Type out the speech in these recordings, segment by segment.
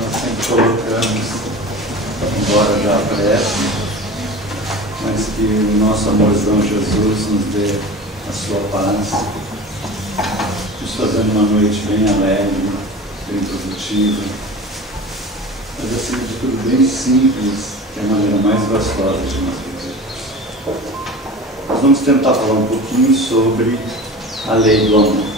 Nós sempre colocamos, embora já prece, mas que o nosso amorzão Jesus nos dê a sua paz, nos fazendo uma noite bem alegre, bem produtiva, mas acima de tudo bem simples, que é a maneira mais gostosa de nós viver. Nós vamos tentar falar um pouquinho sobre a lei do amor.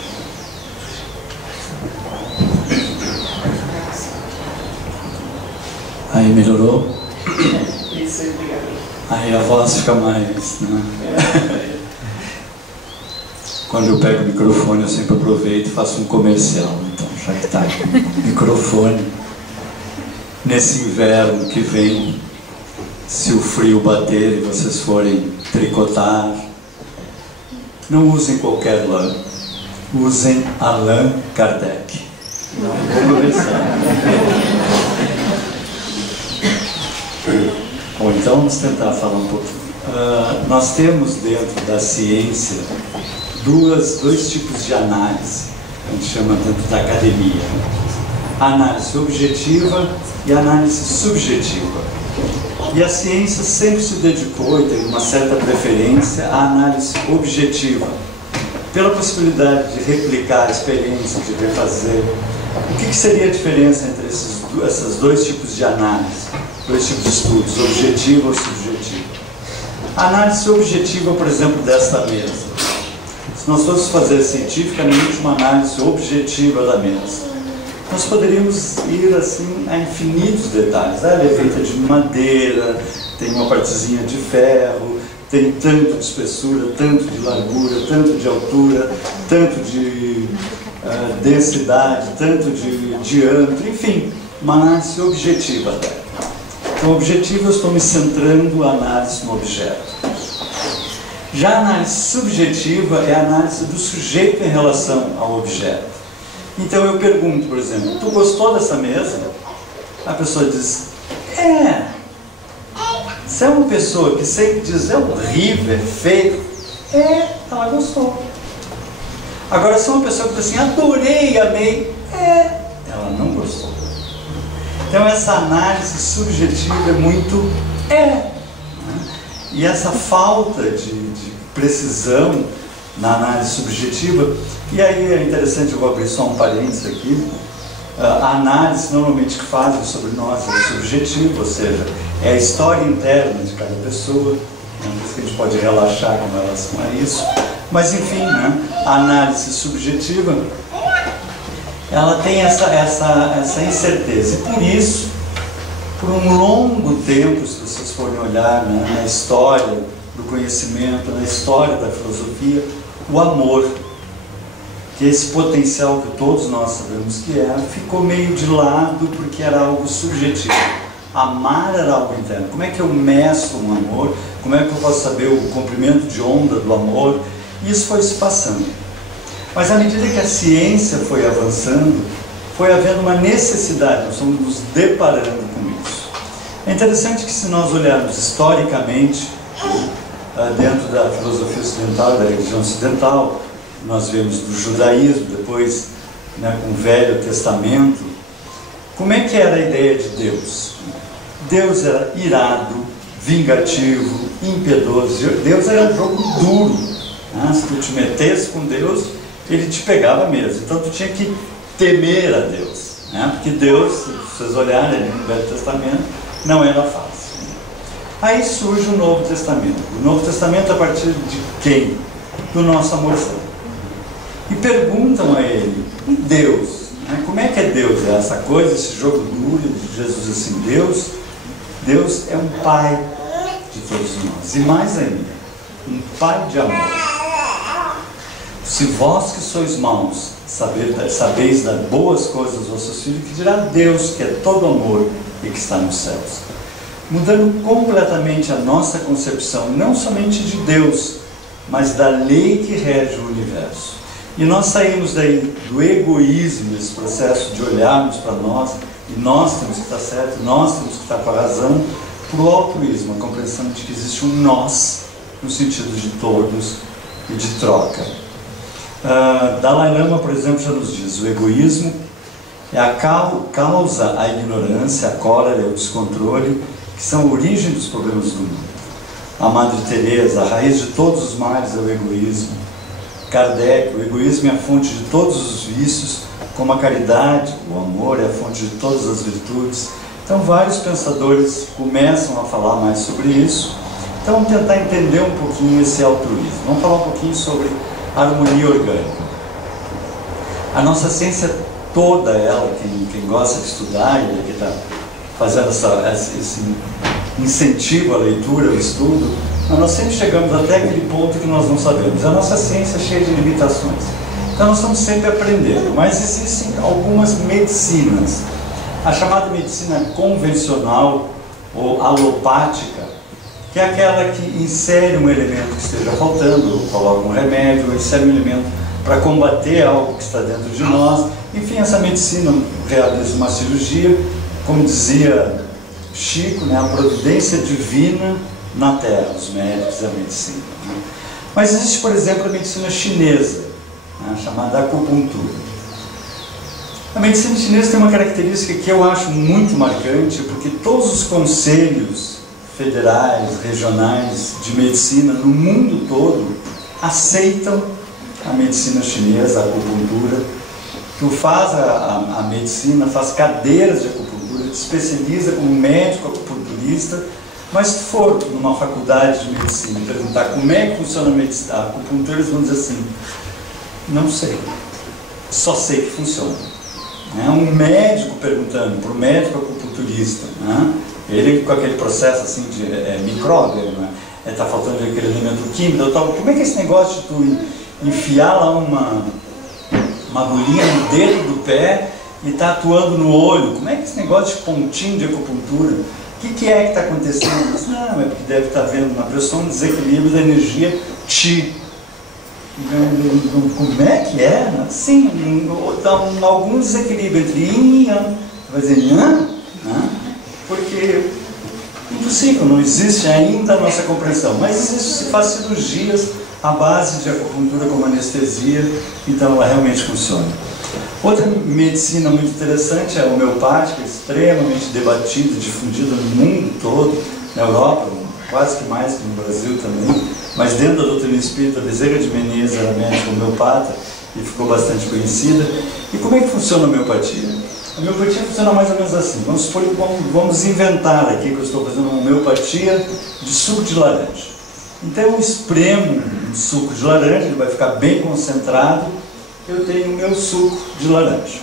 Aí melhorou? Isso, obrigado. Aí a voz fica mais, né? Quando eu pego o microfone eu sempre aproveito e faço um comercial. Então, já que está aqui o microfone, nesse inverno que vem, se o frio bater e vocês forem tricotar, não usem qualquer lã, usem Allan Kardec. Não vou começar. Bom, então vamos tentar falar um pouquinho. Nós temos dentro da ciência dois tipos de análise, a gente chama dentro da academia: a análise objetiva e a análise subjetiva. E a ciência sempre se dedicou e tem uma certa preferência à análise objetiva, pela possibilidade de replicar a experiência, de refazer. O que seria a diferença entre esses dois tipos de análise, dois tipos de estudos, objetiva ou subjetiva? A análise objetiva, por exemplo, desta mesa. Se nós fôssemos fazer cientificamente uma análise objetiva da mesa, nós poderíamos ir assim a infinitos detalhes. Ela é feita de madeira, tem uma partezinha de ferro, tem tanto de espessura, tanto de largura, tanto de altura, tanto de densidade, tanto de diâmetro, enfim, uma análise objetiva dela. Então, objetivo, eu estou me centrando a análise no objeto. Já a análise subjetiva é a análise do sujeito em relação ao objeto. Então eu pergunto, por exemplo, tu gostou dessa mesa? A pessoa diz, se é uma pessoa que sempre diz, é horrível, é feio, ela gostou. Agora, se é uma pessoa que diz assim, adorei, amei, ela não gostou. Então essa análise subjetiva é muito E essa falta de precisão na análise subjetiva, e aí é interessante, eu vou abrir só um parênteses aqui, a análise normalmente que fazem sobre nós é subjetiva, ou seja, é a história interna de cada pessoa, por isso que a gente pode relaxar com relação a isso, mas enfim, né, a análise subjetiva, ela tem essa incerteza, e por isso, por um longo tempo, se vocês forem olhar, né, na história do conhecimento, na história da filosofia, o amor, que é esse potencial que todos nós sabemos que é, ficou meio de lado porque era algo subjetivo. Amar era algo interno. Como é que eu meço um amor? Como é que eu posso saber o comprimento de onda do amor? Isso foi se passando. Mas à medida que a ciência foi avançando, foi havendo uma necessidade, nós estamos nos deparando com isso. É interessante que, se nós olharmos historicamente, dentro da filosofia ocidental, da religião ocidental, nós vemos do judaísmo, depois, né, com o Velho Testamento, como é que era a ideia de Deus? Deus era irado, vingativo, impiedoso. Deus era um jogo duro, né? Se tu te metesse com Deus, ele te pegava mesmo. Então tu tinha que temer a Deus, né? Porque Deus, se vocês olharem ali no Velho Testamento, não era fácil. Aí surge o Novo Testamento. O Novo Testamento, a partir de quem? Do nosso amorzão. E perguntam a ele, e Deus? Né? Como é que é Deus? É essa coisa, esse jogo duro de Jesus assim? Deus é um Pai de todos nós. E mais ainda, um Pai de amor. Se vós que sois maus, sabeis dar boas coisas aos vossos filhos, que dirá Deus, que é todo amor e que está nos céus. Mudando completamente a nossa concepção, não somente de Deus, mas da lei que rege o universo. E nós saímos daí do egoísmo, desse processo de olharmos para nós, e nós temos que estar certo, nós temos que estar com a razão, para o altruísmo, a compreensão de que existe um nós, no sentido de todos e de troca. Dalai Lama, por exemplo, já nos diz: o egoísmo é a causa, a ignorância, a cólera e o descontrole, que são a origem dos problemas do mundo. A Madre Teresa: a raiz de todos os males é o egoísmo. Kardec: o egoísmo é a fonte de todos os vícios, como a caridade, o amor é a fonte de todas as virtudes. Então vários pensadores começam a falar mais sobre isso. Então vamos tentar entender um pouquinho esse altruísmo. Vamos falar um pouquinho sobre harmonia orgânica. A nossa ciência toda, ela, quem gosta de estudar e que está fazendo esse incentivo à leitura, ao estudo, nós sempre chegamos até aquele ponto que nós não sabemos. A nossa ciência é cheia de limitações. Então nós estamos sempre aprendendo, mas existem algumas medicinas. A chamada medicina convencional ou alopática, que é aquela que insere um elemento que esteja faltando, ou coloca um remédio, ou insere um elemento para combater algo que está dentro de nós. Enfim, essa medicina realiza uma cirurgia, como dizia Chico, né, a providência divina na Terra, os médicos e a medicina. Né? Mas existe, por exemplo, a medicina chinesa, né, chamada acupuntura. A medicina chinesa tem uma característica que eu acho muito marcante, porque todos os conselhos federais, regionais de medicina no mundo todo aceitam a medicina chinesa, a acupuntura. Tu faz a medicina, faz cadeiras de acupuntura, te especializa como médico acupunturista, mas se for numa faculdade de medicina e perguntar como é que funciona a acupuntura, eles vão dizer assim: não sei, só sei que funciona. Um médico perguntando para o médico acupunturista, né? Ele com aquele processo assim de micróbio, né? Está faltando aquele elemento químico, como é que é esse negócio de tu enfiar lá uma agulhinha no dedo do pé e está atuando no olho? Como é que é esse negócio de pontinho de acupuntura? O que é que está acontecendo? Disse, não, é porque deve estar havendo uma pressão, um desequilíbrio da energia Qi. Como é que é? Sim, algum desequilíbrio entre Yin e Yang. Vai dizer Yang? Porque impossível, não existe ainda a nossa compreensão. Mas isso se faz cirurgias à base de acupuntura como anestesia, então ela realmente funciona. Outra medicina muito interessante é a homeopática, extremamente debatida, difundida no mundo todo, na Europa, quase que mais que no Brasil também, mas dentro da doutrina espírita, Bezerra de Menezes era médico homeopata e ficou bastante conhecida. E como é que funciona a homeopatia? A homeopatia funciona mais ou menos assim. Vamos inventar aqui que eu estou fazendo uma homeopatia de suco de laranja. Então eu espremo um suco de laranja, ele vai ficar bem concentrado. Eu tenho o meu suco de laranja.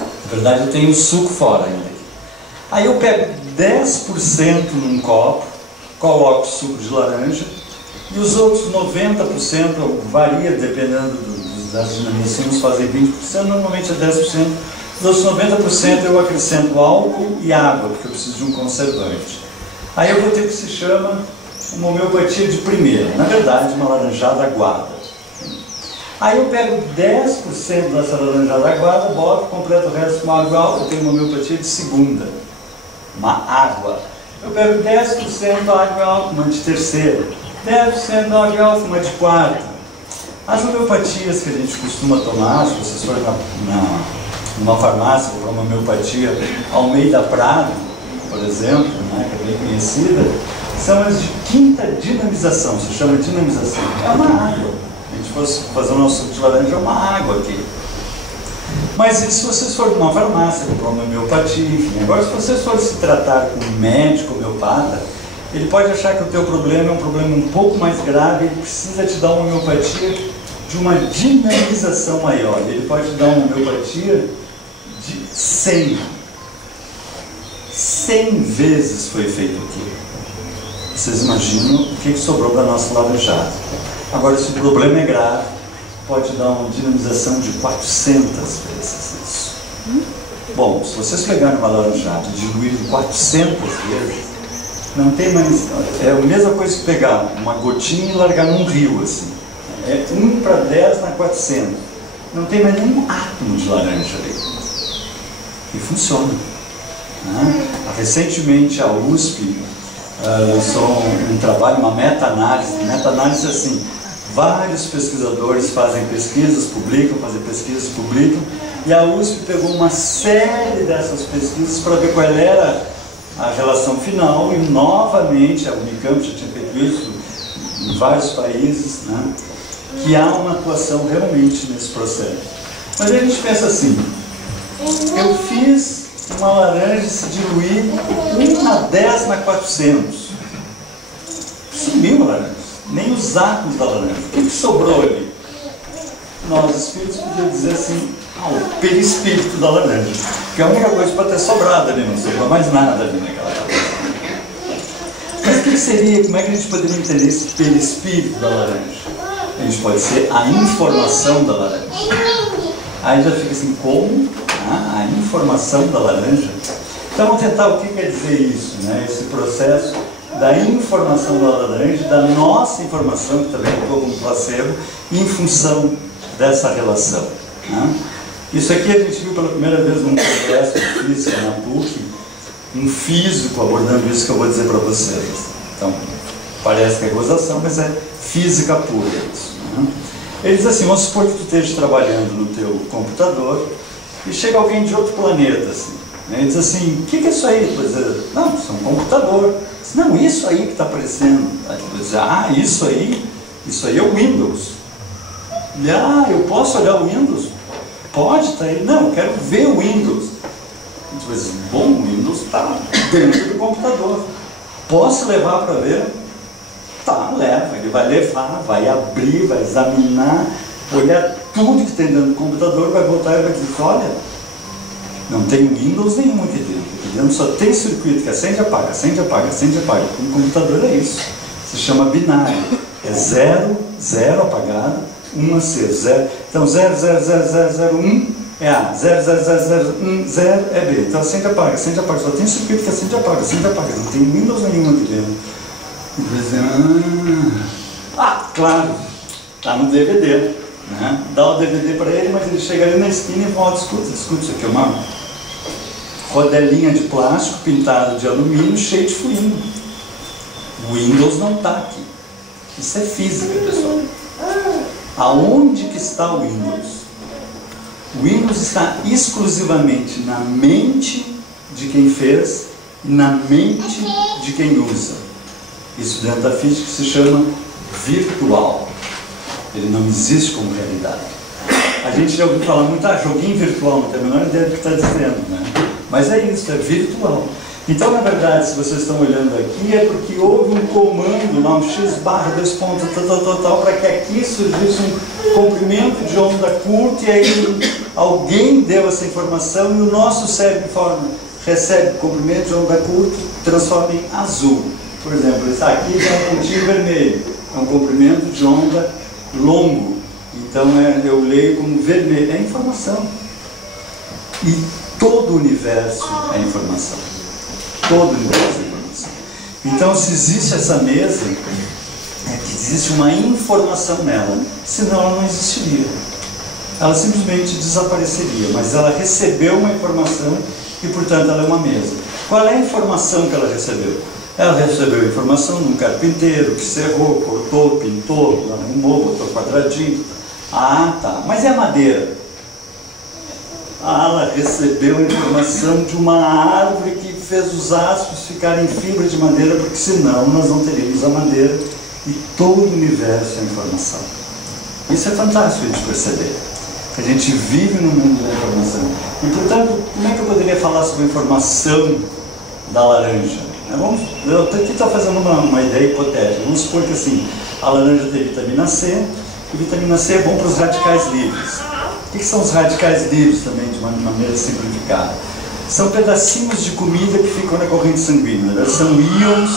Na verdade, eu tenho o suco fora ainda. Aí eu pego 10% num copo, coloco o suco de laranja, e os outros 90%, varia dependendo das dinamizações, uns fazem 20%, normalmente é 10%. Dos 90% eu acrescento álcool e água, porque eu preciso de um conservante. Aí eu vou ter o que se chama uma homeopatia de primeira, na verdade uma laranjada aguada. Aí eu pego 10% dessa laranjada aguada, boto, completo o resto com água alta, eu tenho uma homeopatia de segunda, uma água. Eu pego 10% água alta, uma de terceira, 10% água alta, uma de quarta. As homeopatias que a gente costuma tomar, se vocês forem numa farmácia comprar uma homeopatia Almeida Prado, por exemplo, né, que é bem conhecida, são as de quinta dinamização, se chama dinamização. É uma água. Se a gente fosse fazer o nosso suco de laranja, é uma água aqui. Mas se vocês forem numa farmácia comprar uma homeopatia, enfim, agora se vocês forem se tratar com um médico homeopata, ele pode achar que o teu problema é um problema um pouco mais grave, ele precisa te dar uma homeopatia de uma dinamização maior. Ele pode te dar uma homeopatia de 100. 100 vezes foi feito aquilo. Vocês imaginam o que sobrou da nossa laranjada. Agora, se o problema é grave, pode dar uma dinamização de 400 vezes isso. Bom, se vocês pegarem uma laranjada e diluírem 400 vezes, não tem mais... É a mesma coisa que pegar uma gotinha e largar num rio, assim. É 1 para 10 na 400. Não tem mais nenhum átomo de laranja ali. E funciona. Recentemente a USP lançou um trabalho, uma meta-análise. Meta-análise é assim, Vários pesquisadores fazem pesquisas, fazem pesquisas, publicam, e a USP pegou uma série dessas pesquisas para ver qual era a relação final, e novamente a Unicamp já tinha feito isso em vários países, né, que há uma atuação realmente nesse processo. Mas aí a gente pensa assim, eu fiz uma laranja se diluir 1/10/400, sumiu a laranja. Nem os átomos da laranja. O que sobrou ali? Nós, espíritos, podíamos dizer assim, o perispírito da laranja. Que é a única coisa que pode ter sobrado ali, não sobrou mais nada ali naquela laranja. Mas o que seria, como é que a gente poderia entender esse perispírito da laranja? A gente pode ser a informação da laranja. Aí já fica assim, como? A informação da laranja? Então vamos tentar o que quer dizer isso, né? Esse processo da informação da laranja, da nossa informação, que também ficou como placebo, em função dessa relação, né? Isso aqui a gente viu pela primeira vez num congresso de física na PUC, um físico abordando isso que eu vou dizer para vocês. Então, parece que é gozação, mas é física pura isso, né? Ele diz assim, vamos supor que tu esteja trabalhando no teu computador e chega alguém de outro planeta, assim, né? Ele diz assim, o que é isso aí? Pois é, não, isso é um computador. Não, isso aí que está aparecendo. Aí, isso aí é o Windows. E, eu posso olhar o Windows? Pode, tá aí. Não, eu quero ver o Windows. Bom, o Windows está dentro do computador. Posso levar para ver? Tá, leva. Ele vai levar, vai abrir, vai examinar, olhar tudo que tem dentro do computador, vai voltar e vai dizer, olha, não tem Windows nenhum aqui dentro. Aqui dentro só tem circuito que acende e apaga, acende e apaga, acende e apaga. Um computador é isso. Se chama binário. É 0, 0 apagado, 1 aceso. 0. Então 0, 0, 0, 0, 0, 1 é A. 0, 0, 0, 0, 1, 0 é B. Então acende e apaga, acende e apaga. Só tem circuito que acende e apaga, acende e apaga. Não tem Windows nenhum aqui dentro. E dizer, claro, está no DVD. Né? Dá o DVD para ele, mas ele chega ali na esquina e volta, escuta, isso aqui é uma rodelinha de plástico pintada de alumínio cheio de furinho. O Windows não está aqui. Isso é física, pessoal. Aonde que está o Windows? O Windows está exclusivamente na mente de quem fez e na mente de quem usa. Isso dentro da física se chama virtual. Ele não existe como realidade. A gente já ouviu falar muito, joguinho virtual, não tem a menor ideia do que está dizendo, né? Mas é isso, é virtual. Então, na verdade, se vocês estão olhando aqui, é porque houve um comando lá, um x barra 2 pontos, para que aqui surgisse um comprimento de onda curta, e aí alguém deu essa informação e o nosso cérebro recebe o comprimento de onda curta, transforma em azul. Por exemplo, esse aqui é um pontinho vermelho, é um comprimento de onda longo. Então eu leio como vermelho, é informação. E todo o universo é informação. Todo o universo é informação. Então, se existe essa mesa, é que existe uma informação nela, senão ela não existiria. Ela simplesmente desapareceria, mas ela recebeu uma informação e, portanto, ela é uma mesa. Qual é a informação que ela recebeu? Ela recebeu a informação de um carpinteiro que serrou, cortou, pintou, arrumou, botou quadradinho. Tá. Mas e a madeira? Ela recebeu a informação de uma árvore que fez os astros ficarem em fibra de madeira, porque senão nós não teríamos a madeira, e todo o universo é informação. Isso é fantástico a gente perceber. A gente vive no mundo da informação. E, portanto, como é que eu poderia falar sobre a informação da laranja? Eu aqui estou fazendo uma ideia hipotética. Vamos supor que assim, a laranja tem vitamina C, e vitamina C é bom para os radicais livres. O que são os radicais livres também, de uma maneira simplificada? São pedacinhos de comida que ficam na corrente sanguínea. São íons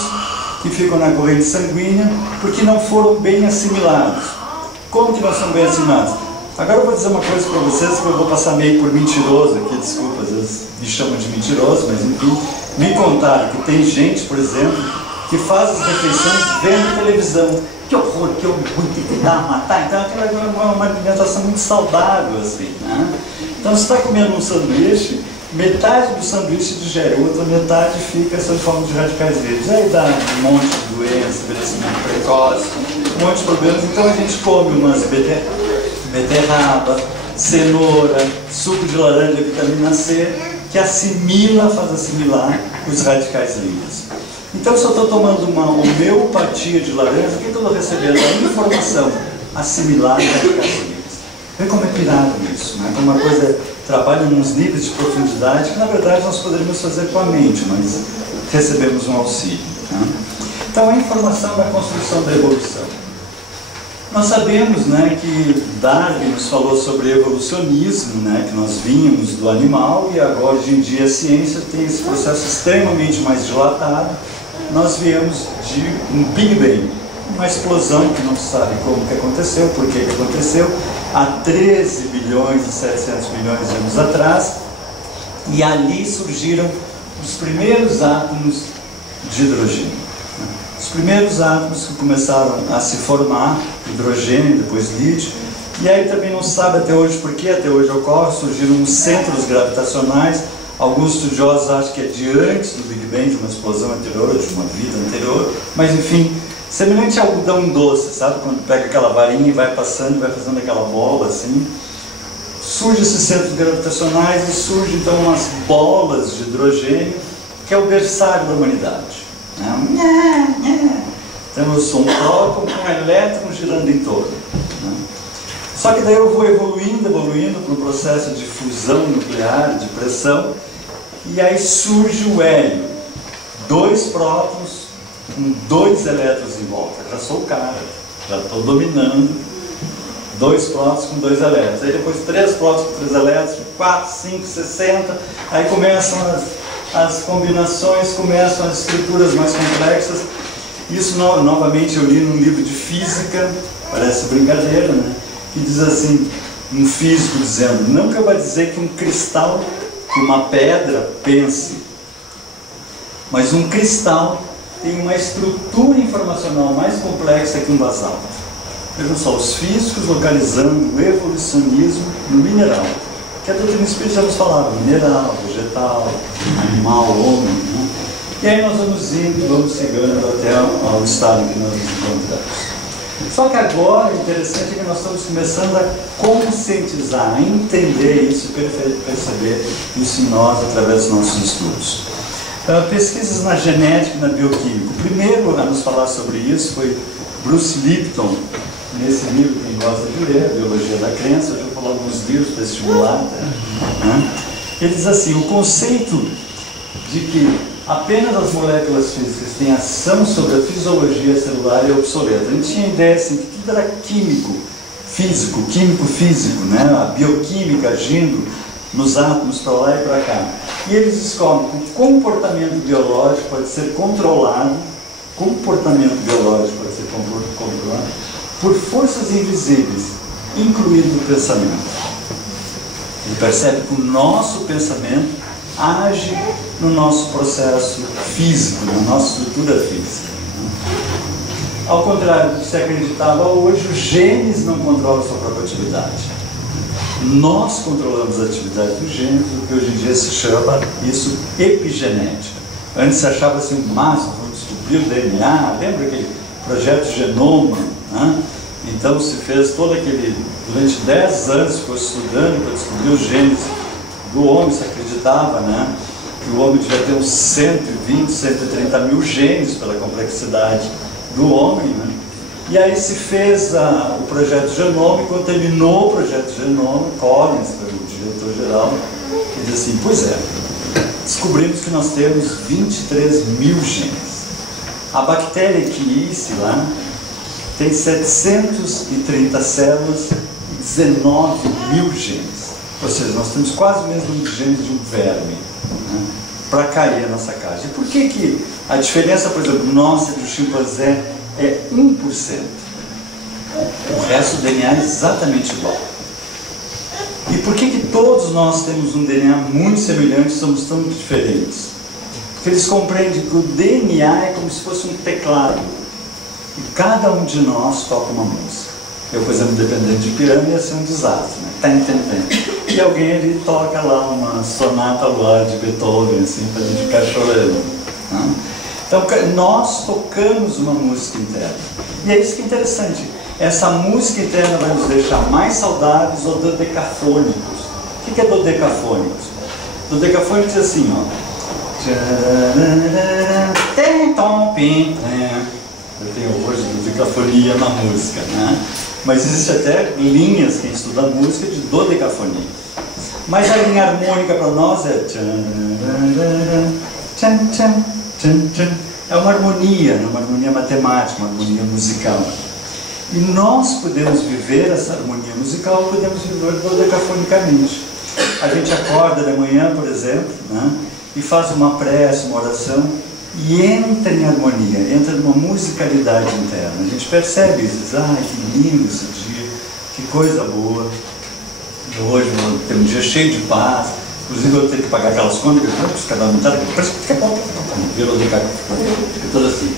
que ficam na corrente sanguínea porque não foram bem assimilados. Como que não são bem assimilados? Agora eu vou dizer uma coisa para vocês que eu vou passar meio por mentiroso aqui, desculpa, às vezes me chamam de mentiroso, mas enfim. Me contaram que tem gente, por exemplo, que faz as refeições vendo televisão. Que horror, que orgulho, que dá a matar. Então aquilo é uma alimentação muito saudável, assim, né? Então você está comendo um sanduíche, metade do sanduíche digere, outra metade fica sob forma de radicais livres. Aí dá um monte de doença, envelhecimento precoce, um monte de problemas. Então a gente come umas beterraba, cenoura, suco de laranja, vitamina C, que assimila, faz assimilar os radicais livres. Então, se eu estou tomando uma homeopatia de laranja, o que eu estou recebendo? A informação assimilada de radicais livres. Vê como é pirado isso, né? Como uma coisa trabalha nos níveis de profundidade que, na verdade, nós poderíamos fazer com a mente, mas recebemos um auxílio. Né? Então, a informação da construção da evolução. Nós sabemos, né, que Darwin nos falou sobre evolucionismo, né, que nós vínhamos do animal e agora, hoje em dia, a ciência tem esse processo extremamente mais dilatado. Nós viemos de um Big Bang, uma explosão que não se sabe como que aconteceu, por que aconteceu, há 13 bilhões e 700 milhões de anos atrás, e ali surgiram os primeiros átomos de hidrogênio. Os primeiros átomos que começaram a se formar, hidrogênio, depois lítio, e aí também não se sabe até hoje por que até hoje ocorre, surgiram os centros gravitacionais. Alguns estudiosos acham que é de antes do Big Bang, de uma explosão anterior, de uma vida anterior, mas enfim, semelhante a algodão doce, sabe? Quando pega aquela varinha e vai passando, vai fazendo aquela bola assim. Surgem esses centros gravitacionais e surgem então umas bolas de hidrogênio, que é o berçário da humanidade. Temos um próton com um elétron girando em torno. Só que daí eu vou evoluindo para um processo de fusão nuclear, de pressão, e aí surge o hélio. 2 prótons com 2 elétrons em volta. Já sou o cara, já estou dominando. 2 prótons com 2 elétrons. Aí depois 3 prótons com 3 elétrons, 4, 5, 60. Aí começam as combinações, começam as estruturas mais complexas. Isso novamente eu li num livro de física, parece brincadeira, né? Que diz assim, um físico dizendo, nunca vai dizer que um cristal, que uma pedra pense, mas um cristal tem uma estrutura informacional mais complexa que um basalto. Vejam só, os físicos localizando o evolucionismo no mineral, que a doutrina espírita já nos falava, mineral, vegetal, animal, homem, né? E aí nós vamos indo, vamos chegando até ao estado em que nós nos encontramos. Só que agora, o interessante é que nós estamos começando a conscientizar, a entender isso e perceber isso em nós através dos nossos estudos. Pesquisas na genética e na bioquímica. O primeiro a nos falar sobre isso foi Bruce Lipton, nesse livro, quem gosta de ler, A Biologia da Crença. Eu já falei alguns livros para estimular. Né? Ele diz assim, o conceito de que apenas as moléculas físicas têm ação sobre a fisiologia celular é obsoleto. A gente tinha ideia assim, que tudo era químico-físico, né? A bioquímica agindo nos átomos para lá e para cá. E eles descobrem que o comportamento biológico pode ser controlado, por forças invisíveis, incluindo o pensamento. Ele percebe que o nosso pensamento age no nosso processo físico, na nossa estrutura física. Ao contrário do que se acreditava hoje, os genes não controlam sua própria atividade. Nós controlamos a atividade dos genes, o que hoje em dia se chama isso epigenética. Antes se achava assim o máximo, vamos descobrir o DNA, lembra aquele projeto Genoma? Né? Então se fez todo aquele, durante 10 anos ficou estudando para descobrir os genes do homem. Se acreditava, né, que o homem devia ter uns 120, 130 mil genes pela complexidade do homem, né? E aí se fez o projeto Genoma, e quando terminou o projeto Genoma, Collins, o diretor-geral, ele disse assim, pois é, descobrimos que nós temos 23 mil genes. A bactéria Equinice lá tem 730 células e 19 mil genes. Ou seja, nós temos quase o mesmo número de genes de um verme, né, para cair a nossa caixa. E por que a diferença, por exemplo, nossa e do chimpanzé é 1%? O resto do DNA é exatamente igual. E por que todos nós temos um DNA muito semelhante e somos tão diferentes? Porque eles compreendem que o DNA é como se fosse um teclado. E cada um de nós toca uma música. Eu, por exemplo, dependendo de piano, ia ser um desastre, né? E alguém ali toca lá uma sonata ao luar de Beethoven, assim, para a gente ficar chorando. Né? Então, nós tocamos uma música interna. E é isso que é interessante. Essa música interna vai nos deixar mais saudáveis ou dodecafônicos. O que é dodecafônicos? Dodecafônicos diz assim, ó. Eu tenho hoje dodecafonia na música, né? Mas existe até linhas, quem estuda música, de dodecafonia. Mas a linha harmônica para nós é uma harmonia matemática, uma harmonia musical. E nós podemos viver essa harmonia musical, podemos viver dodecafonicamente. A gente acorda de manhã, por exemplo, né, e faz uma prece, uma oração, e entra em harmonia, entra numa musicalidade interna. A gente percebe isso, diz, ai, que lindo esse dia, que coisa boa. Hoje vou ter um dia cheio de paz, inclusive eu vou ter que pagar aquelas contas, que eu ficar aumentado, parece que fica bom, virou de fica todo assim.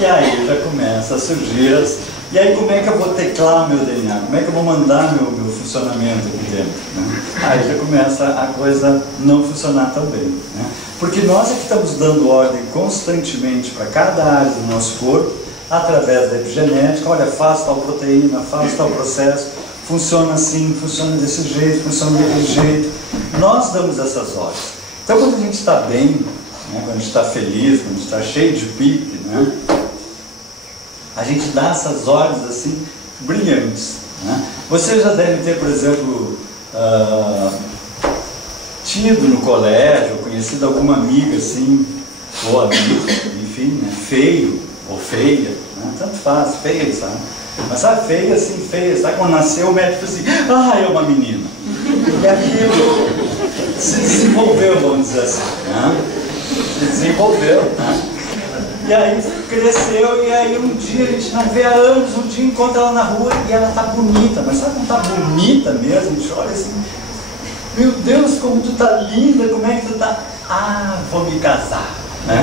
E aí já começa a surgir e aí como é que eu vou teclar meu DNA? Como é que eu vou mandar meu funcionamento aqui dentro? Né? Aí já começa a coisa não funcionar tão bem. Né? Porque nós é que estamos dando ordem constantemente para cada área do nosso corpo, através da epigenética, olha, faz tal proteína, faz tal processo, funciona assim, funciona desse jeito, funciona daquele jeito. Nós damos essas ordens. Então quando a gente está bem, né, quando a gente está feliz, quando a gente está cheio de pique, né, a gente dá essas ordens assim, brilhantes. Né? Você já deve ter, por exemplo, tido no colégio, conhecido alguma amiga assim, ou amigo, enfim, né, feio ou feia, né? Tanto faz, feia, sabe? Mas sabe, feia assim, feia, sabe? Quando nasceu o médico assim, é uma menina. E aquilo se desenvolveu, vamos dizer assim, né? Se desenvolveu, né? E aí cresceu, e aí um dia a gente não vê há anos, um dia encontra ela na rua e ela tá bonita, mas sabe como tá bonita mesmo? A gente olha assim, meu Deus, como tu tá linda, como é que tu tá? Ah, vou me casar, né?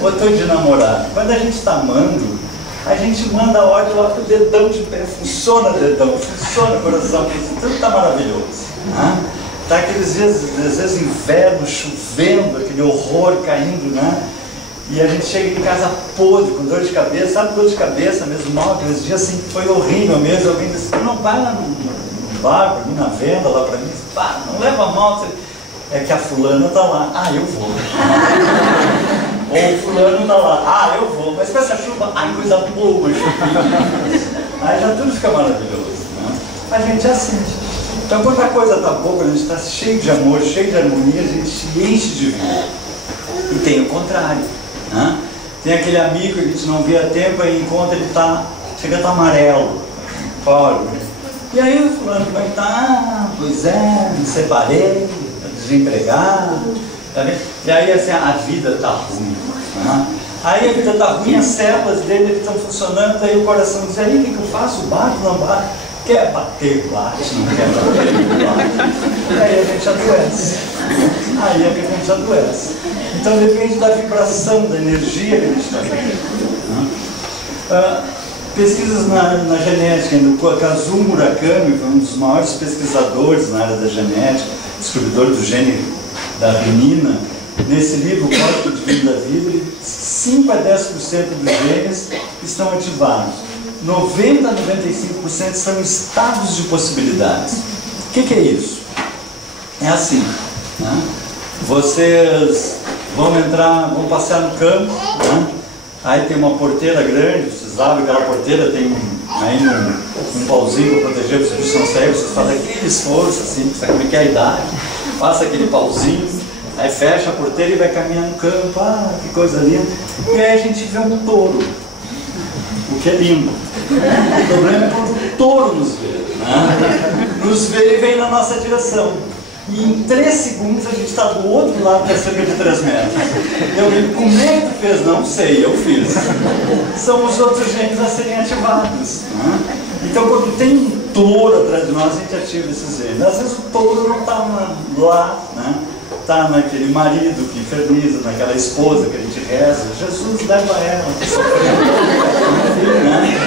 Ou tô de namorado. Quando a gente está amando, a gente manda a ordem lá pro dedão de pé, funciona o dedão, funciona o coração, tudo tá maravilhoso. Né? Tá aqueles dias, às vezes inverno, chovendo, aquele horror caindo, né? E a gente chega em casa podre, com dor de cabeça, sabe dor de cabeça mesmo, mal, aqueles dias assim, foi horrível mesmo, alguém disse, não vai lá no bar, pra mim, na venda, lá pra mim, pá, não leva mal, é que a fulana tá lá, eu vou. Ou o fulano tá lá, eu vou, mas com essa chuva, coisa boa, aí já tudo fica maravilhoso, né? A gente é assim. Então quando a coisa tá boa, quando a gente está cheio de amor, cheio de harmonia, a gente se enche de vida. E tem o contrário. Né? Tem aquele amigo que a gente não vê há tempo e encontra, ele chega a estar amarelo, pobre. E aí o fulano vai estar, pois é, me separei, desempregado, tá vendo? E aí assim, a vida está ruim. Né? Aí a vida está ruim, as células dele estão funcionando, aí o coração diz, aí o que eu faço? Bato, não bato? Quer bater, bate, não quer bater, bate. E aí a gente adoece. Aí é que a gente adoece. Então depende da vibração, da energia que a gente está vendo. Pesquisas na genética, o Kazuo Murakami foi um dos maiores pesquisadores na área da genética, descobridor do gene da renina. Nesse livro, O Código Divino da Vida, 5 a 10% dos genes estão ativados. 90 a 95% são estados de possibilidades. O que é isso? É assim, né? Vocês vão passear no campo, né? Aí tem uma porteira grande, vocês abrem aquela porteira, tem um pauzinho para proteger, vocês estão cegos, vocês fazem aquele esforço assim, sabe como é que é a idade, passa aquele pauzinho, aí fecha a porteira e vai caminhar no campo, que coisa linda. E aí a gente vê um touro, o que é lindo. O problema é quando o touro nos vê, né? Nos vê e vem na nossa direção. E em 3 segundos a gente está do outro lado, que é cerca de 3 metros. Eu digo, como é que tu fez? Não sei, eu fiz. São os outros genes a serem ativados. Né? Então quando tem um touro atrás de nós, a gente ativa esses genes. Às vezes o touro não está lá, né? Está naquele marido que inferniza, naquela esposa que a gente reza. Jesus leva ela, que sofrendo. Né?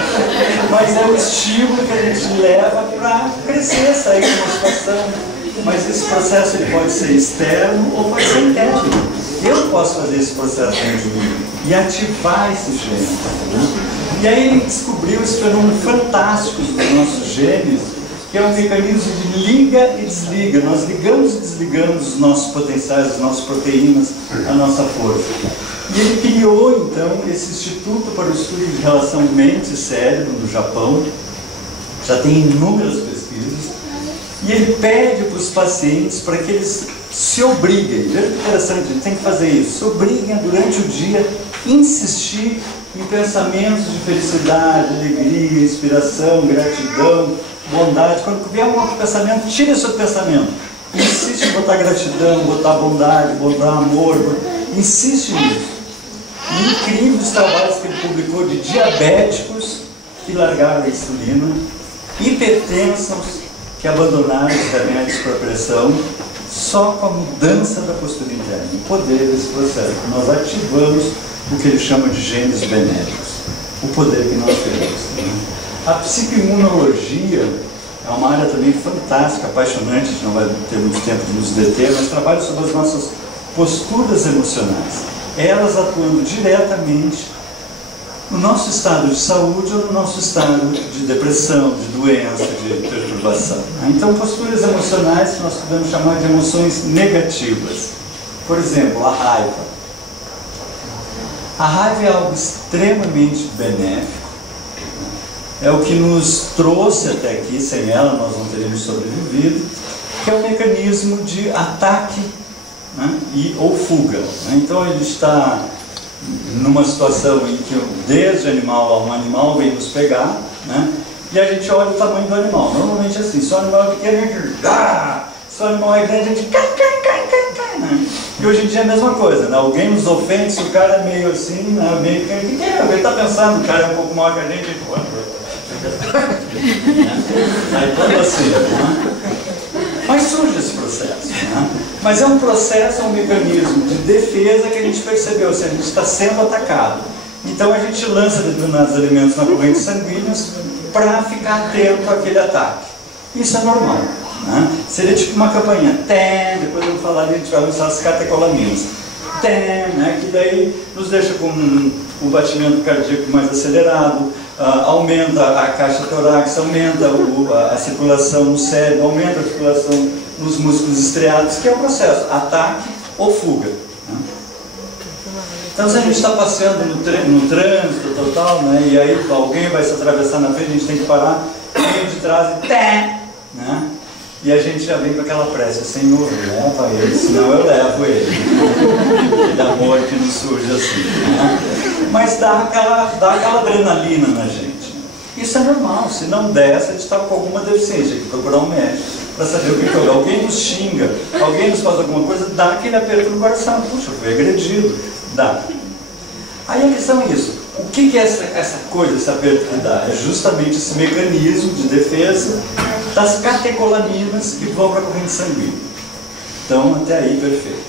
Mas é o estímulo que a gente leva para crescer, sair de uma situação. Mas esse processo ele pode ser externo ou pode ser interno. Eu posso fazer esse processo dentro de mim e ativar esse gene. E aí ele descobriu esse fenômeno fantástico dos nossos genes, que é um mecanismo de liga e desliga. Nós ligamos e desligamos os nossos potenciais, as nossas proteínas, a nossa força. E ele criou, então, esse Instituto para o Estudo de Relação Mente e Cérebro, no Japão. Já tem inúmeras pesquisas. E ele pede para os pacientes para que eles se obriguem. Veja que interessante, ele tem que fazer isso. Se obriguem a, durante o dia, insistir em pensamentos de felicidade, alegria, inspiração, gratidão, bondade. Quando vier um outro pensamento, tire esse outro pensamento. Insiste em botar gratidão, botar bondade, botar amor. Insiste nisso. E incríveis trabalhos que ele publicou de diabéticos que largaram a insulina, hipertensos que abandonaram os remédios para a pressão, só com a mudança da postura interna, o poder desse processo. Nós ativamos o que ele chama de genes benéficos, o poder que nós temos. A psicoimunologia é uma área também fantástica, apaixonante, a gente não vai ter muito tempo de nos deter, mas trabalha sobre as nossas posturas emocionais, elas atuando diretamente no nosso estado de saúde ou no nosso estado de depressão, de doença, de perturbação. Então, posturas emocionais que nós podemos chamar de emoções negativas. Por exemplo, a raiva. A raiva é algo extremamente benéfico. É o que nos trouxe até aqui, sem ela nós não teríamos sobrevivido, que é um mecanismo de ataque, né, ou fuga. Então ele está numa situação em que desde animal a um animal vem nos pegar, né, e a gente olha o tamanho do animal. Normalmente é assim, se o animal é pequeno a gente se o animal é grande a gente né? E hoje em dia é a mesma coisa, né? Alguém nos ofende se o cara é meio assim, né? Meio o que é? Ele está pensando, o cara é um pouco maior que a gente aí todo assim, né? Mas surge esse processo, né? Mas é um processo, é um mecanismo de defesa que a gente percebeu, ou seja, a gente está sendo atacado. Então a gente lança determinados elementos na corrente sanguínea para ficar atento àquele ataque. Isso é normal, né? Seria tipo uma campainha, depois eu vou falar ali, a gente vai lançar as catecolaminas, né? Que daí nos deixa com um batimento cardíaco mais acelerado, aumenta a caixa torácica, aumenta a circulação no cérebro, aumenta a circulação nos músculos estriados, que é o processo, ataque ou fuga. Né? Então, se a gente está passeando no trânsito total, né, e aí alguém vai se atravessar na frente, a gente tem que parar, vem de trás e né? E a gente já vem com aquela prece, Senhor, leva ele, senão eu levo ele. Aquele amor que nos surge assim. Né? Mas dá aquela adrenalina na gente. Isso é normal, se não der, a gente está com alguma deficiência, tem que procurar um médico para saber o que é. Alguém nos xinga, alguém nos faz alguma coisa, dá aquele aperto no coração. Puxa, eu fui agredido. Dá. Aí a questão é isso. O que é essa coisa, esse aperto que dá? É justamente esse mecanismo de defesa das catecolaminas que vão para a corrente sanguínea. Então, até aí, perfeito.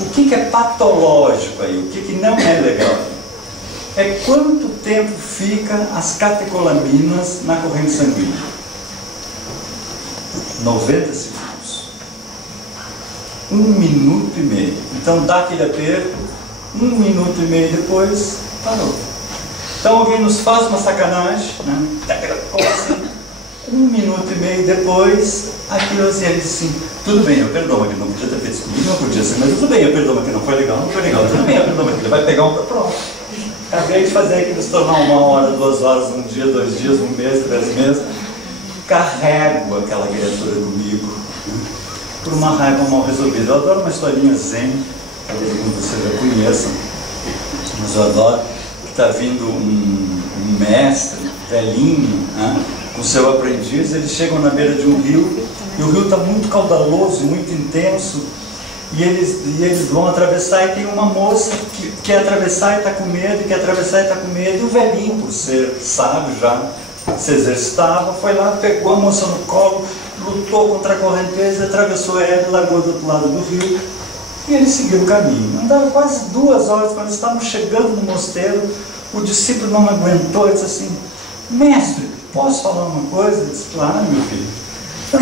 O que é patológico aí? O que não é legal? É quanto tempo fica as catecolaminas na corrente sanguínea? 90 segundos. 1 minuto e meio. Então, dá aquele aperto, 1 minuto e meio depois, parou. Então, alguém nos faz uma sacanagem, né? Como assim? 1 minuto e meio depois, aquilo assim, ele disse assim, tudo bem, eu perdoo, ele não podia ter feito isso comigo, não podia ser, mas tudo bem, eu perdoo, que não foi legal, tudo bem, eu perdoo, ele vai pegar um para pronto. Acabei de fazer aquilo se tornar 1 hora, 2 horas, 1 dia, 2 dias, 1 mês, 3 meses, carrego aquela criatura comigo, por uma raiva mal resolvida. Eu adoro uma historinha zen, talvez alguns de vocês já conheçam, mas eu adoro, que está vindo um mestre, velhinho, né? Com seu aprendiz, eles chegam na beira de um rio, e o rio está muito caudaloso, muito intenso, e eles vão atravessar, e tem uma moça que quer atravessar e está com medo, e o velhinho, por ser sábio já, se exercitava, foi lá, pegou a moça no colo, lutou contra a correnteza, atravessou ela e largou do outro lado do rio, e ele seguiu o caminho. Andaram quase 2 horas, quando estavam chegando no mosteiro, o discípulo não aguentou e disse assim, mestre, posso falar uma coisa? Ele disse, claro, meu filho. Então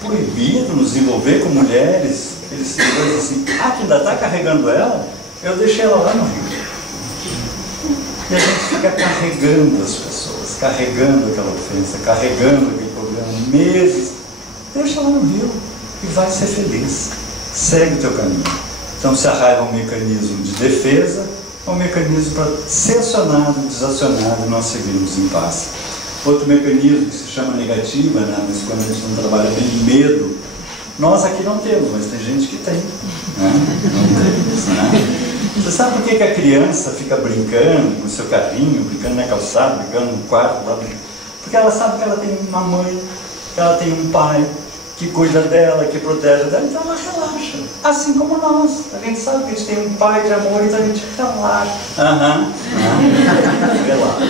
proibido nos envolver com mulheres. Eles se dizem assim, que ainda está carregando ela? Eu deixei ela lá no rio. E a gente fica carregando as pessoas, carregando aquela ofensa, carregando aquele problema, meses. Deixa lá no rio e vai ser feliz. Segue o teu caminho. Então, se a raiva é um mecanismo de defesa, é um mecanismo para ser acionado, desacionado, e nós seguirmos em paz. Outro mecanismo que se chama negativa, né? Mas quando a gente não trabalha bem, medo. Nós aqui não temos, mas tem gente que tem. Né? Não temos, né? Você sabe por que a criança fica brincando com o seu carrinho, brincando na calçada, brincando no quarto? Porque ela sabe que ela tem uma mãe, que ela tem um pai, que cuida dela, que protege dela, então ela relaxa. Assim como nós. A gente sabe que a gente tem um pai de amor, então a gente relaxa. Relaxa.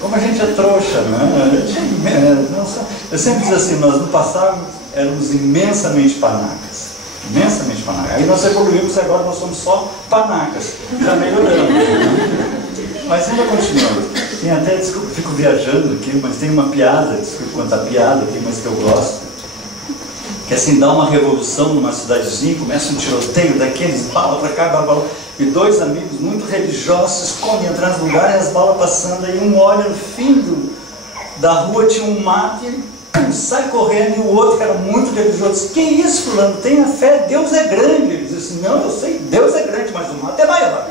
Como a gente é trouxa, né? Eu sempre digo assim, nós no passado éramos imensamente panacas. Imensamente panacas. Aí nós evoluímos e agora nós somos só panacas. Já melhoramos. Mas ainda continuamos. Tem até, desculpa, fico viajando aqui, mas tem uma piada, desculpa contar piada aqui, mas que eu gosto. Que assim, dá uma revolução numa cidadezinha, começa um tiroteio daqueles, bala pra cá, bala. E dois amigos muito religiosos escondem atrás do lugar e as balas passando, aí um olha no fim da rua, tinha um mato e sai correndo, e o outro, que era muito religioso, disse, que isso, fulano, tenha fé, Deus é grande. Ele disse assim, não, eu sei, Deus é grande, mas o mato é maior.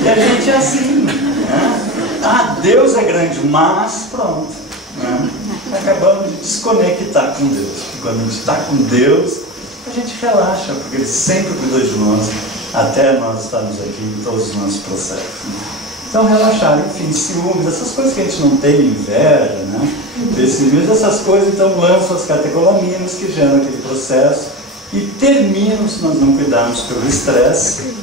E a gente é assim, né? Deus é grande, mas pronto, né? Acabamos de desconectar com Deus. E quando a gente está com Deus, a gente relaxa, porque Ele sempre cuidou de nós, até nós estarmos aqui em todos os nossos processos. Né? Então, relaxar, enfim, ciúmes, essas coisas que a gente não tem, inveja, né? Pessimismo, essas coisas, então lançam as catecolaminas que geram aquele processo e terminam, se nós não cuidarmos, pelo estresse,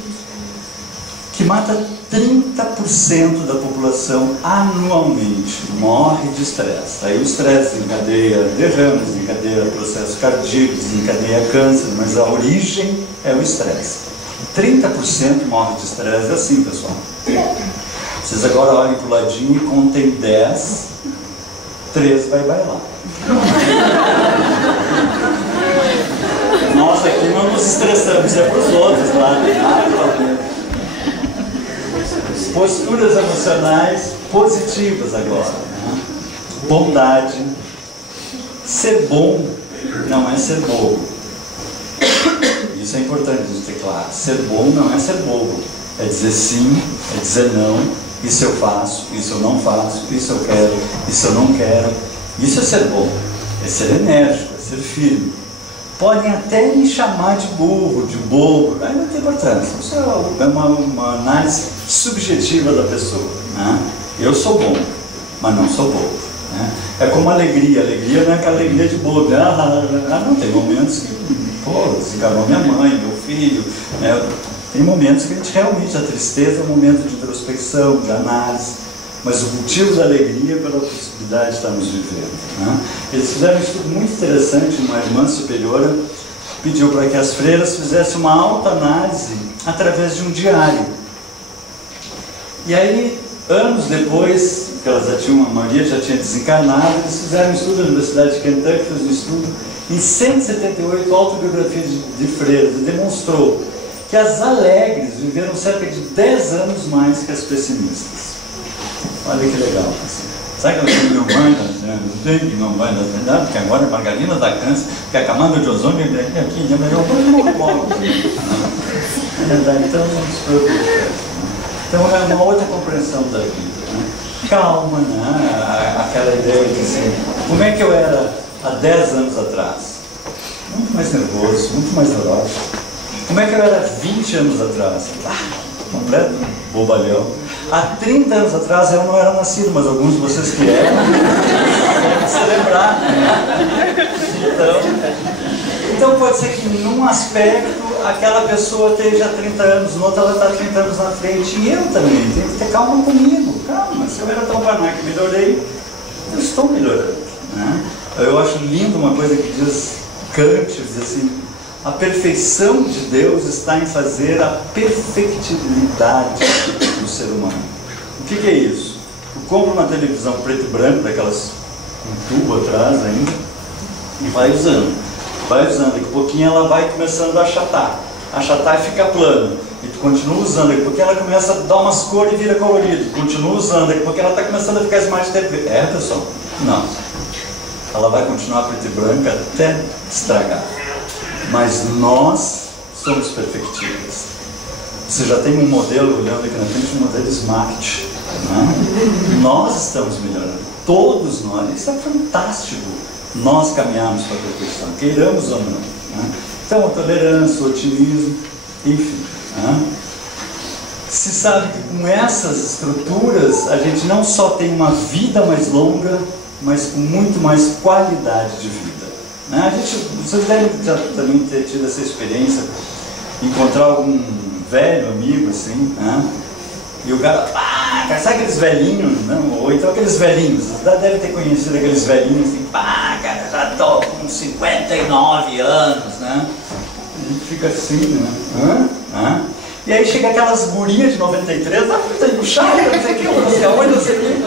que mata 30% da população anualmente, morre de estresse. Aí o estresse desencadeia derrames, desencadeia processo cardíaco, desencadeia câncer, mas a origem é o estresse. 30% morre de estresse, é assim, pessoal. Vocês agora olhem para o ladinho e contem 10, 3 vai bailar. Nós aqui não nos estressamos, é para os outros lá, né? Posturas emocionais positivas agora, né? Bondade. Ser bom não é ser bobo. Isso é importante a gente ter claro. Ser bom não é ser bobo. É dizer sim, é dizer não. Isso eu faço, isso eu não faço, isso eu quero, isso eu não quero. Isso é ser bom. É ser enérgico, é ser firme. Podem até me chamar de burro, de bobo, aí não tem importância. Isso é uma análise subjetiva da pessoa, né? Eu sou bom, mas não sou bobo, né? É como alegria. Alegria não é aquela alegria de bobo. Não, tem momentos que, desencarnou minha mãe, meu filho, né? Tem momentos que a gente realmente, a tristeza é um momento de introspecção, de análise. Mas o motivo da alegria é pela possibilidade de estarmos vivendo, né? Eles fizeram um estudo muito interessante, uma irmã superiora pediu para que as freiras fizessem uma autoanálise através de um diário. E aí, anos depois, que elas já tinham, a maioria já tinha desencarnado, eles fizeram um estudo, a Universidade de Kentucky fez um estudo em 178 autobiografias de freiras e demonstrou que as alegres viveram cerca de 10 anos mais que as pessimistas. Olha que legal. Sabe que eu tenho meu mãe, não tem que não vai dar verdade, porque agora é margarina da câncer, que a camada de ozônio é aqui, é melhor logo. É verdade, então não se preocupe. Então é uma outra compreensão da vida, né? Calma, né? Aquela ideia de assim, como é que eu era há 10 anos atrás? Muito mais nervoso, muito mais neurótico. Como é que eu era 20 anos atrás? Completo bobalhão. Há 30 anos atrás eu não era nascido, mas alguns de vocês que eram, devem se lembrar, né? Então pode ser que num aspecto aquela pessoa esteja 30 anos, no outro ela está 30 anos na frente, e eu também, tenho que ter calma comigo. Calma, se eu era tão panaca que melhorei, eu estou melhorando, né? Eu acho lindo uma coisa que diz Kant, diz assim, a perfeição de Deus está em fazer a perfectibilidade do ser humano. O que é isso? Eu compro uma televisão preto e branco, daquelas um tubo atrás ainda, e vai usando. Daqui a pouquinho ela vai começando a achatar e fica plana. E tu continua usando, daqui a pouquinho ela começa a dar umas cores e vira colorido. Continua usando, daqui a pouquinho ela está começando a ficar Smart TV. É, pessoal? Não. Ela vai continuar preta e branca até estragar. Mas nós somos perfectíveis. Você já tem um modelo olhando aqui na frente, um modelo Smart. Né? Nós estamos melhorando. Todos nós. Isso é fantástico. Nós caminhamos para a perfeição, queiramos ou não. Né? Então, a tolerância, o otimismo, enfim. Né? Se sabe que com essas estruturas a gente não só tem uma vida mais longa, mas com muito mais qualidade de vida. Né? Vocês devem já também ter tido essa experiência, encontrar algum velho amigo assim, né? E o cara, sabe aqueles velhinhos, não? Ou então aqueles velhinhos, você deve ter conhecido aqueles velhinhos assim, cara, já estou com 59 anos, né? A gente fica assim, né? E aí chega aquelas gurias de 93, tá puxado, não sei o que, não sei aonde, não sei o que.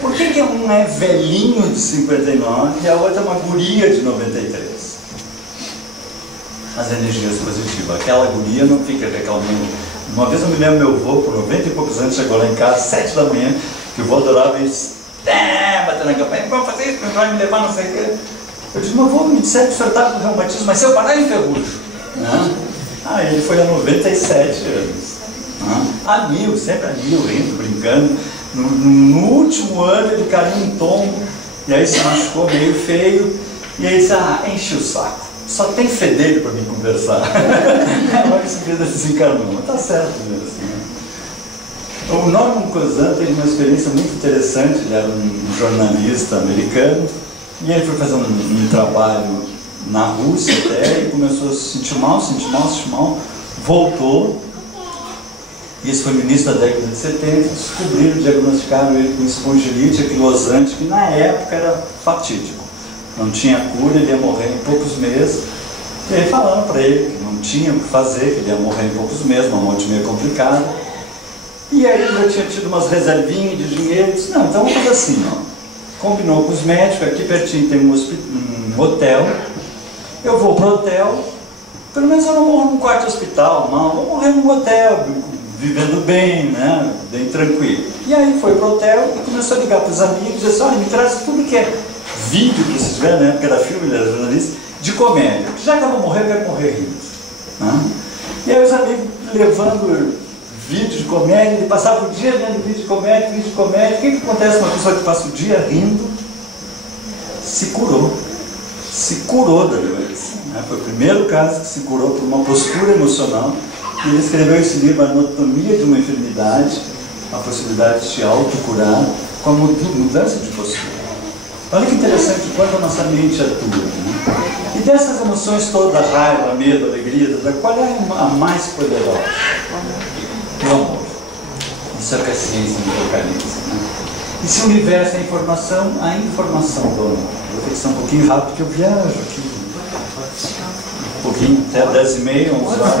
Por que um é velhinho de 59 e a outra é uma guria de 93? As energias positivas. Aquela guria não fica reclamando. Uma vez eu me lembro, meu avô, por 90 e poucos anos, chegou lá em casa, 7 da manhã, que o avô adorava isso, batendo na campanha, vamos fazer isso, vai me levar, não sei o quê. Eu disse, meu avô, me disseram que o senhor estava com reumatismo, mas se eu parar, eu enferrujo. Né? Ele foi a 97 anos. A mil, sempre a mil, rindo, brincando. No último ano ele caiu um tombo, e aí se machucou meio feio, e aí disse, enche o saco. Só tem fedelho para mim conversar. Agora esse vida desencarnou, mas está certo mesmo. Né? O Norman Kozan teve uma experiência muito interessante. Ele era um jornalista americano e ele foi fazer um trabalho na Rússia até e começou a se sentir mal, voltou. Isso foi no início da década de 70. Descobriram, diagnosticaram ele com espondilite anquilosante, que na época era fatídico. Não tinha cura, ele ia morrer em poucos meses. E aí falaram para ele que não tinha o que fazer, que ele ia morrer em poucos meses, uma morte meio complicada. E aí ele já tinha tido umas reservinhas de dinheiro. Disse, não, então vamos fazer assim, ó. Combinou com os médicos, aqui pertinho tem um hotel. Eu vou pro hotel, pelo menos eu não morro num quarto de hospital, não, vou morrer num hotel, vivendo bem, né, bem tranquilo. E aí foi pro hotel e começou a ligar para os amigos e disse, olha, me traz tudo que é vídeo que vocês vêem, na época era filme, ele era jornalista, de comédia. Já que eu vou morrer, eu quero morrer rindo. Né? E aí os amigos levando vídeo de comédia, ele passava o dia vendo vídeo de comédia. O que acontece com uma pessoa que passa o dia rindo? Se curou da doença. Né? Foi o primeiro caso que se curou por uma postura emocional. E ele escreveu esse livro, Anatomia de uma Enfermidade, a possibilidade de se autocurar com a mudança de postura. Olha que interessante o quanto a nossa mente atua. Né? E dessas emoções todas, raiva, medo, alegria, qual é a mais poderosa? O amor. Isso é o que a ciência me localiza. Né? E se o universo é informação, a informação do amor. Vou ter que ser um pouquinho rápido, porque eu viajo aqui. Um pouquinho, até 10h30, 11 horas.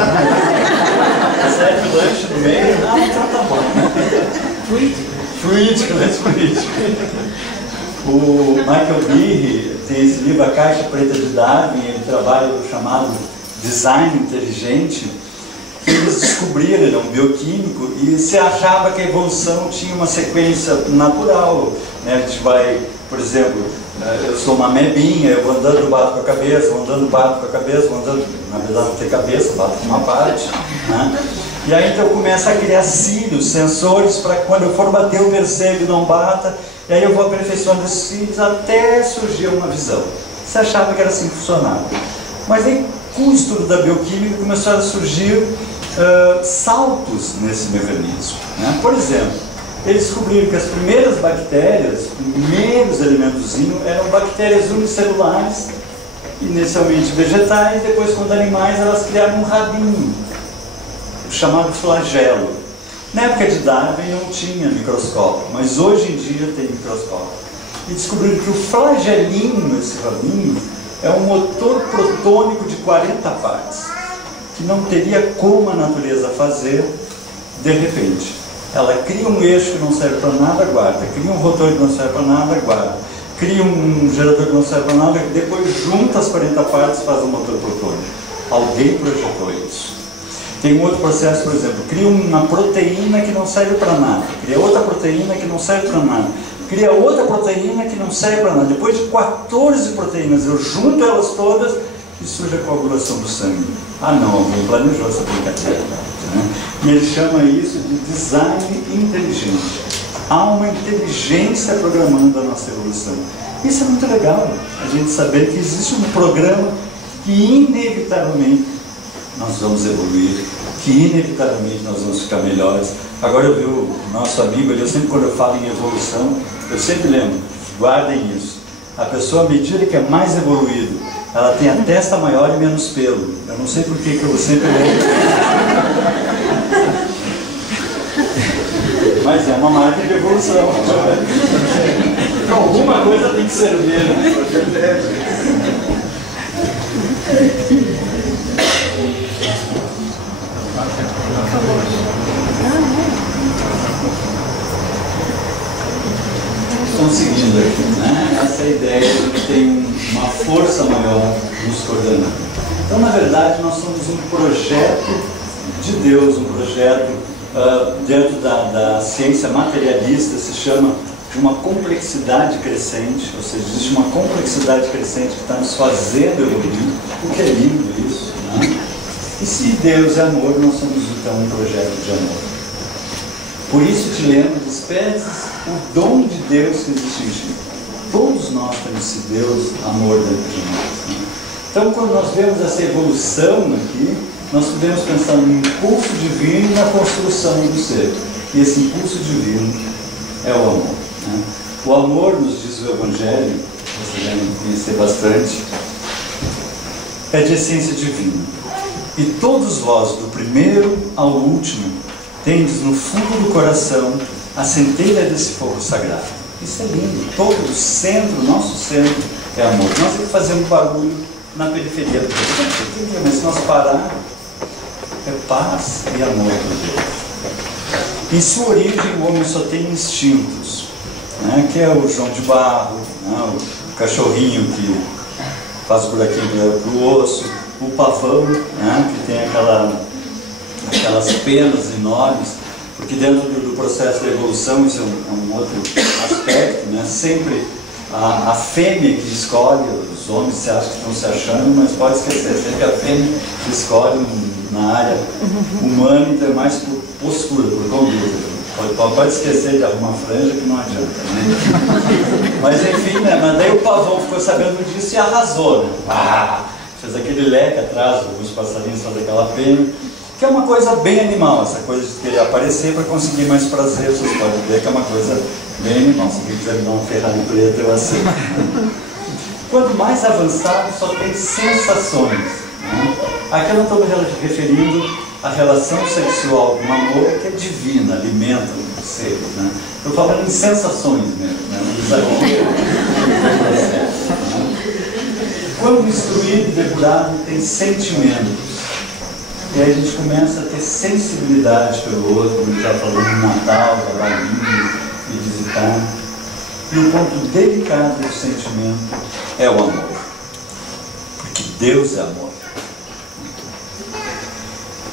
Serve lanche no meio? Então tá bom. Fluídico, O Michael Behe tem esse livro, A Caixa Preta de Darwin, ele trabalha o chamado design inteligente, que eles descobriram, ele é um bioquímico, e se achava que a evolução tinha uma sequência natural. Né? A gente vai, por exemplo, eu sou uma amebinha, eu vou andando, bato com a cabeça, vou andando, bato com a cabeça, vou andando, na verdade não tem cabeça, bato com uma parte. Né? E aí então eu começo a criar cílios, sensores, para que quando eu for bater eu percebo e não bata. E aí eu vou aperfeiçoando esses cílios até surgir uma visão. Você achava que era assim que funcionava. Mas aí, com o estudo da bioquímica, começaram a surgir saltos nesse mecanismo. Né? Por exemplo, eles descobriram que as primeiras bactérias, os primeiros elementozinhos, eram bactérias unicelulares, inicialmente vegetais, depois, quando animais, elas criaram um rabinho, chamado flagelo. Na época de Darwin não tinha microscópio, mas hoje em dia tem microscópio. E descobriram que o flagelinho, esse rabinho, é um motor protônico de 40 partes, que não teria como a natureza fazer de repente. Ela cria um eixo que não serve para nada, guarda. Cria um rotor que não serve para nada, guarda. cria um gerador que não serve para nada, depois junta as 40 partes e faz um motor protônico. Alguém projetou isso. Tem um outro processo, por exemplo, cria uma proteína que não serve para nada, cria outra proteína que não serve para nada, cria outra proteína que não serve para nada. Depois de 14 proteínas, eu junto elas todas e surge a coagulação do sangue. Ah não, alguém planejou essa brincadeira. Né? E ele chama isso de design inteligente. Há uma inteligência programando a nossa evolução. Isso é muito legal, a gente saber que existe um programa que inevitavelmente nós vamos evoluir, que inevitavelmente nós vamos ficar melhores. Agora eu vi o nosso amigo ali, eu sempre quando eu falo em evolução, eu sempre lembro, guardem isso. A pessoa, à medida que é mais evoluído, ela tem a testa maior e menos pelo. Eu não sei por que eu sempre lembro. Mas é uma marca de evolução. Então, alguma coisa tem que servir. Estão seguindo aqui, né? Essa ideia de que tem uma força maior nos coordenando. Então, na verdade, nós somos um projeto de Deus, um projeto dentro da ciência materialista, se chama de uma complexidade crescente, ou seja, existe uma complexidade crescente que está nos fazendo evoluir, o que é lindo isso, né? E se Deus é amor, nós somos então um projeto de amor. Por isso te lembro, despertes o dom de Deus que existe em ti. Todos nós temos esse Deus, amor dentro de nós. Né? Então, quando nós vemos essa evolução aqui, nós podemos pensar no impulso divino e na construção do ser. E esse impulso divino é o amor. Né? O amor, nos diz o Evangelho, vocês devem conhecer bastante, é de essência divina. E todos vós, do primeiro ao último, tendes no fundo do coração a centelha desse fogo sagrado. Isso é lindo. Todo o centro, nosso centro, é amor. Nós é que fazemos barulho na periferia do Deus. Mas se nós parar, é paz e amor por Deus. Em sua origem, o homem só tem instintos, né? Que é o João de Barro, né? O cachorrinho que faz o buraquinho para o osso, o pavão, né? Que tem aquelas penas enormes, porque dentro do processo de evolução, isso é um outro aspecto, né? Sempre a fêmea que escolhe, os homens se acham que estão se achando, mas pode esquecer, sempre a fêmea que escolhe na área humana, então é mais por postura, por conduta. Pode esquecer de arrumar franja que não adianta, né? Mas enfim, né? Mas daí o pavão ficou sabendo disso e arrasou, né? Fez aquele leque atrás, alguns passarinhos fazem aquela pena, que é uma coisa bem animal, essa coisa de querer aparecer para conseguir mais prazer. Vocês podem ver que é uma coisa bem animal. Se alguém quiser me dar um Ferrari preto, eu aceito. Quanto mais avançado, só tem sensações, né? Aqui eu não estou me referindo à relação sexual com amor, que é divina, alimenta o ser, né? Estou falando em sensações mesmo, né? No exagero do processo, né? Quando instruído e depurado, tem sentimentos. E aí a gente começa a ter sensibilidade pelo outro, como a gente está falando no Natal, falar livro e visitar. E o ponto delicado do sentimento é o amor. Porque Deus é amor.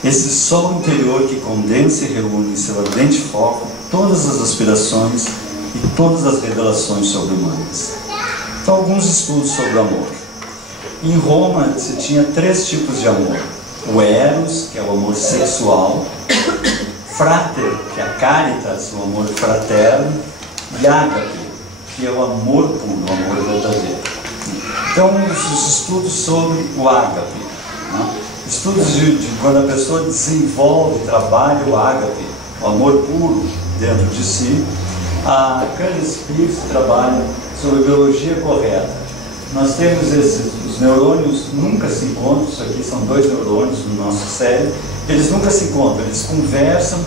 Esse sol interior que condensa e reúne em seu ardente foco todas as aspirações e todas as revelações sobre-humanas. Então, alguns estudos sobre o amor. Em Roma, se tinha 3 tipos de amor. O eros, que é o amor sexual, frater, que é a caritas, o amor fraterno, e ágape, que é o amor puro, o amor verdadeiro. Então, os estudos sobre o ágape, né? Estudos de quando a pessoa desenvolve, trabalha o ágape, o amor puro dentro de si. A Candice Pierce trabalha sobre a biologia correta. Nós temos os neurônios nunca se encontram, isso aqui são 2 neurônios no nosso cérebro, eles nunca se encontram, eles conversam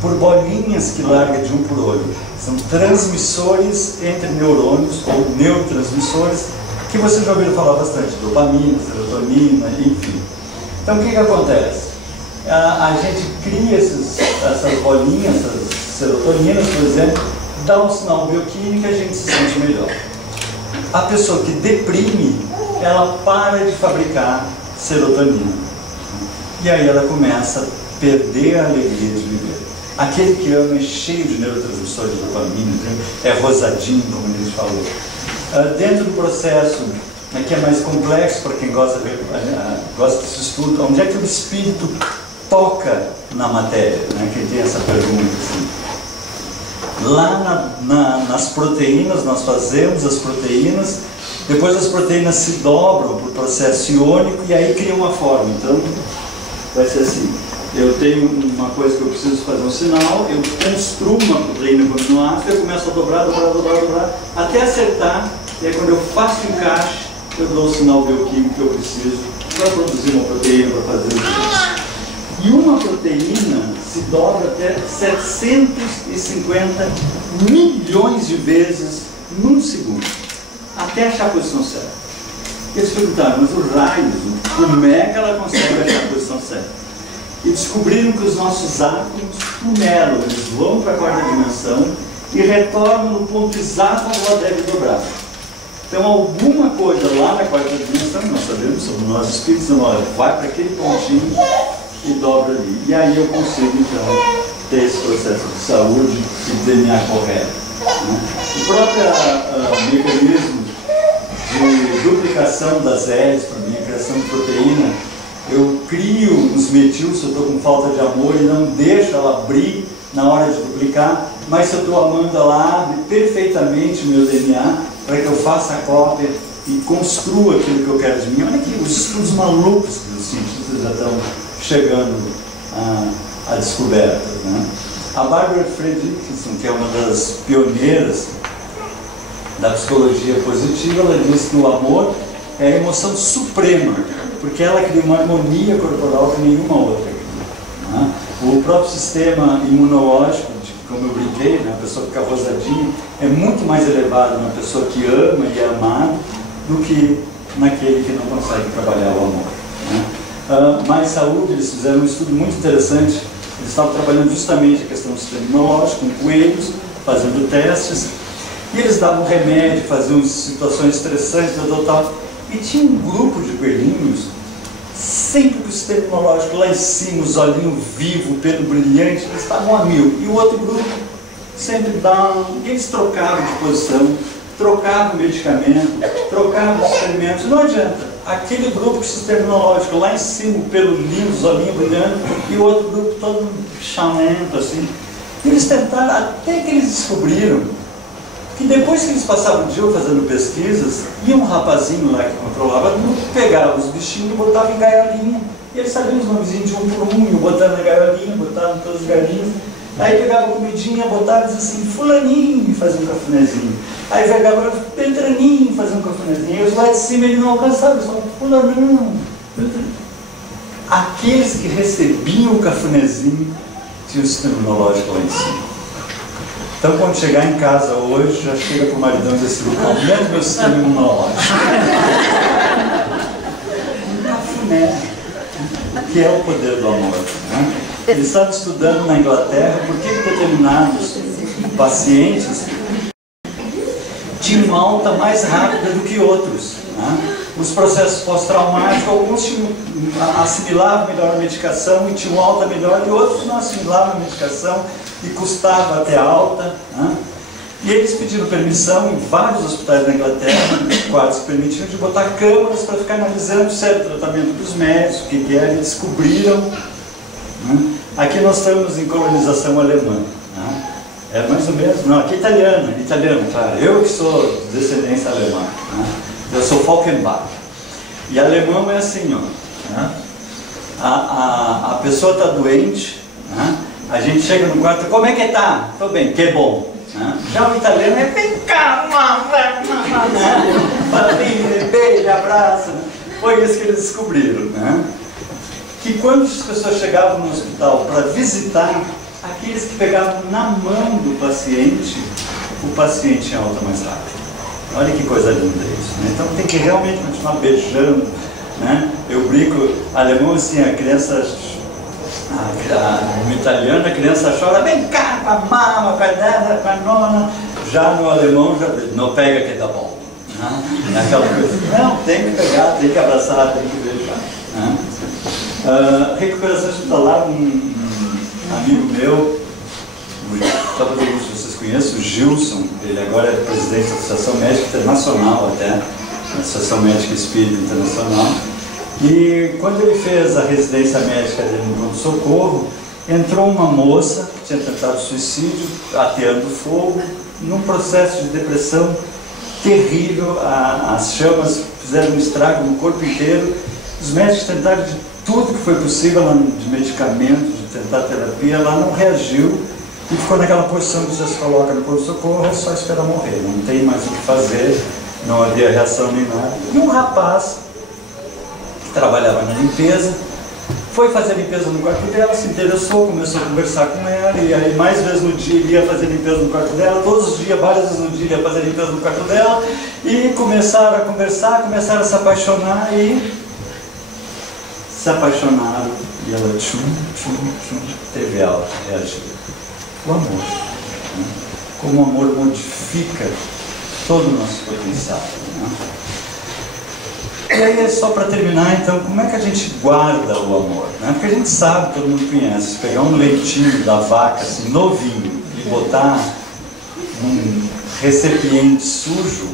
por bolinhas que larga de um por outro. São transmissores entre neurônios, ou neurotransmissores, que vocês já ouviram falar bastante, dopamina, serotonina, enfim. Então o que acontece? A gente cria essas bolinhas, essas serotoninas, por exemplo, dá um sinal bioquímico e a gente se sente melhor. A pessoa que deprime, ela para de fabricar serotonina. E aí ela começa a perder a alegria de viver. Aquele que ama é cheio de neurotransmissores de dopamina, é rosadinho, como a gente falou. Dentro do processo, que é mais complexo para quem gosta desse estudo, onde é que o espírito toca na matéria? Né? Quem tem essa pergunta assim. Lá nas proteínas, nós fazemos as proteínas, depois as proteínas se dobram por processo iônico e aí cria uma forma. Então, vai ser assim: eu tenho uma coisa que eu preciso fazer um sinal, eu construo uma proteína com aminoácido, eu começo a dobrar, até acertar, e aí quando eu faço o encaixe, eu dou o sinal bioquímico que eu preciso para produzir uma proteína, para fazer o e uma proteína se dobra até 750 milhões de vezes num segundo, até achar a posição certa. Eles perguntaram, mas o raio, como é que ela consegue achar a posição certa? E descobriram que os nossos átomos tunelam, eles vão para a quarta dimensão e retornam no ponto exato onde ela deve dobrar. Então alguma coisa lá na quarta dimensão, nós sabemos, somos nós espíritos, olha, vai para aquele pontinho e dobra ali. E aí eu consigo, então, ter esse processo de saúde e de DNA correto. Né? O próprio mecanismo de duplicação das hélices, para mim, a criação de proteína, eu crio os metil se eu estou com falta de amor e não deixo ela abrir na hora de duplicar, mas se eu estou amando, ela abre perfeitamente o meu DNA para que eu faça a cópia e construa aquilo que eu quero de mim. Olha aqui, os estudos malucos que os cientistas já estão chegando a descobertas. Né? A Barbara Fredrickson, que é uma das pioneiras da psicologia positiva, ela diz que o amor é a emoção suprema, porque ela cria uma harmonia corporal que nenhuma outra cria. Né? O próprio sistema imunológico, como eu brinquei, né? A pessoa fica rosadinha, é muito mais elevado na pessoa que ama e é amado do que naquele que não consegue trabalhar o amor. Né? Mais Saúde, eles fizeram um estudo muito interessante. Eles estavam trabalhando justamente a questão do sistema imunológico, com coelhos, fazendo testes, e eles davam remédio, faziam situações estressantes, tal. E tinha um grupo de coelhinhos, sempre com o sistema imunológico lá em cima, os olhinhos vivos, pelo brilhante, eles estavam a 1000. E o outro grupo sempre down, e eles trocavam de posição, trocavam medicamento, trocavam experimentos, não adianta. Aquele grupo com o sistema imunológico lá em cima, pelo lindo, os olhinhos brilhando, e o outro grupo todo chamento, assim. E eles tentaram, até que eles descobriram que depois que eles passavam o dia fazendo pesquisas, ia um rapazinho lá que controlava tudo, pegava os bichinhos e botava em gaiolinha. E eles sabiam os nomezinhos de um por um, e botando na gaiolinha, botavam todas as galinhas. Aí pegava a comidinha, botava assim, fulaninho, e fazia um cafunézinho. Aí pegava Beltraninho, e fazia um cafunézinho. E os lá de cima ele não alcançava, só fulaninho. Aqueles que recebiam o cafunézinho tinham o sistema imunológico lá em cima. Então, quando chegar em casa hoje, já chega para o maridão e diz assim: aumenta meu sistema imunológico. Um cafuné, que é o poder do amor. Né? Eles estavam estudando na Inglaterra por que determinados pacientes tinham uma alta mais rápida do que outros. Né? Os processos pós-traumáticos, alguns assimilavam melhor a medicação e tinham alta melhor, e outros não assimilavam a medicação e custava até alta. Né? E eles pediram permissão em vários hospitais da Inglaterra, quase permitiam, de botar câmaras para ficar analisando se era o tratamento dos médicos, o que era, e descobriram. Né? Aqui nós estamos em colonização alemã. Né? É mais ou menos, não, aqui é italiano, claro. Eu que sou de descendência alemã. Né? Eu sou Falkenbach. E alemão é assim, ó. Né? A pessoa está doente, né? A gente chega no quarto, como é que tá? Tô bem, que bom. Né? Já o italiano é vem cá, né? Beija, abraça. Né? Foi isso que eles descobriram. Né? Que quando as pessoas chegavam no hospital para visitar, aqueles que pegavam na mão do paciente, o paciente tinha alta mais rápida. Olha que coisa linda isso. Né? Então tem que realmente continuar beijando. Né? Eu brinco, alemão assim, a criança, no italiano a criança chora, vem cá com a mama, com a nona. Já no alemão, já não pega que tá bom. É aquela coisa, não, tem que pegar, tem que abraçar, tem que beijar. Recuperação hospitalar, um amigo meu, talvez alguns de vocês conheçam, o Gilson, ele agora é presidente da Associação Médica Internacional até, Associação Médica Espírita Internacional, e quando ele fez a residência médica dele no pronto-socorro, entrou uma moça que tinha tentado suicídio, ateando fogo, num processo de depressão terrível, as chamas fizeram um estrago no corpo inteiro, os médicos tentaram de tudo que foi possível, de medicamento, de tentar terapia, ela não reagiu e ficou naquela posição que você se coloca no pronto-socorro, é só esperar morrer, não tem mais o que fazer, não havia reação nem nada. E um rapaz que trabalhava na limpeza, foi fazer limpeza no quarto dela, se interessou, começou a conversar com ela, e aí mais vezes no dia ele ia fazer limpeza no quarto dela, todos os dias, várias vezes no dia ele ia fazer limpeza no quarto dela, e começaram a conversar, começaram a se apaixonar, e se apaixonaram, e ela teve ela, reagiu. O amor. Né? Como o amor modifica todo o nosso potencial. Né? E aí, só para terminar, então, como é que a gente guarda o amor? Né? Porque a gente sabe, todo mundo conhece, se pegar um leitinho da vaca, assim, novinho, e botar num recipiente sujo,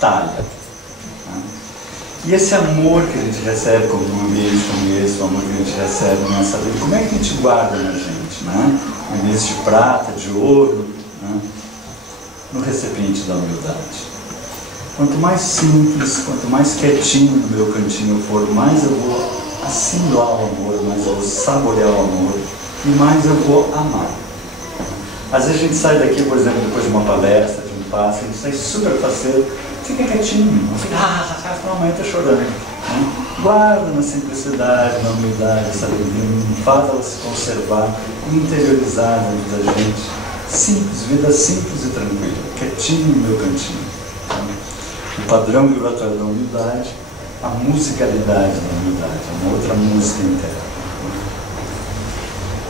talha. Né? E esse amor que a gente recebe como um ambiente como esse, o amor que a gente recebe na nossa vida, como é que a gente guarda na gente? Né? Em vez de prata, de ouro, né? No recipiente da humildade. Quanto mais simples, quanto mais quietinho no meu cantinho eu for, mais eu vou assimilar o amor, mais eu vou saborear o amor e mais eu vou amar. Às vezes a gente sai daqui, por exemplo, depois de uma palestra, de um passe, a gente sai super faceiro, fica quietinho, não fica, a mãe está chorando. Né? Guarda na simplicidade, na humildade, essa alegria, não faz ela se conservar, interiorizar dentro da gente. Simples, vida simples e tranquila, quietinho no meu cantinho. O padrão vibratório da humildade, a musicalidade da humildade, uma outra música inteira.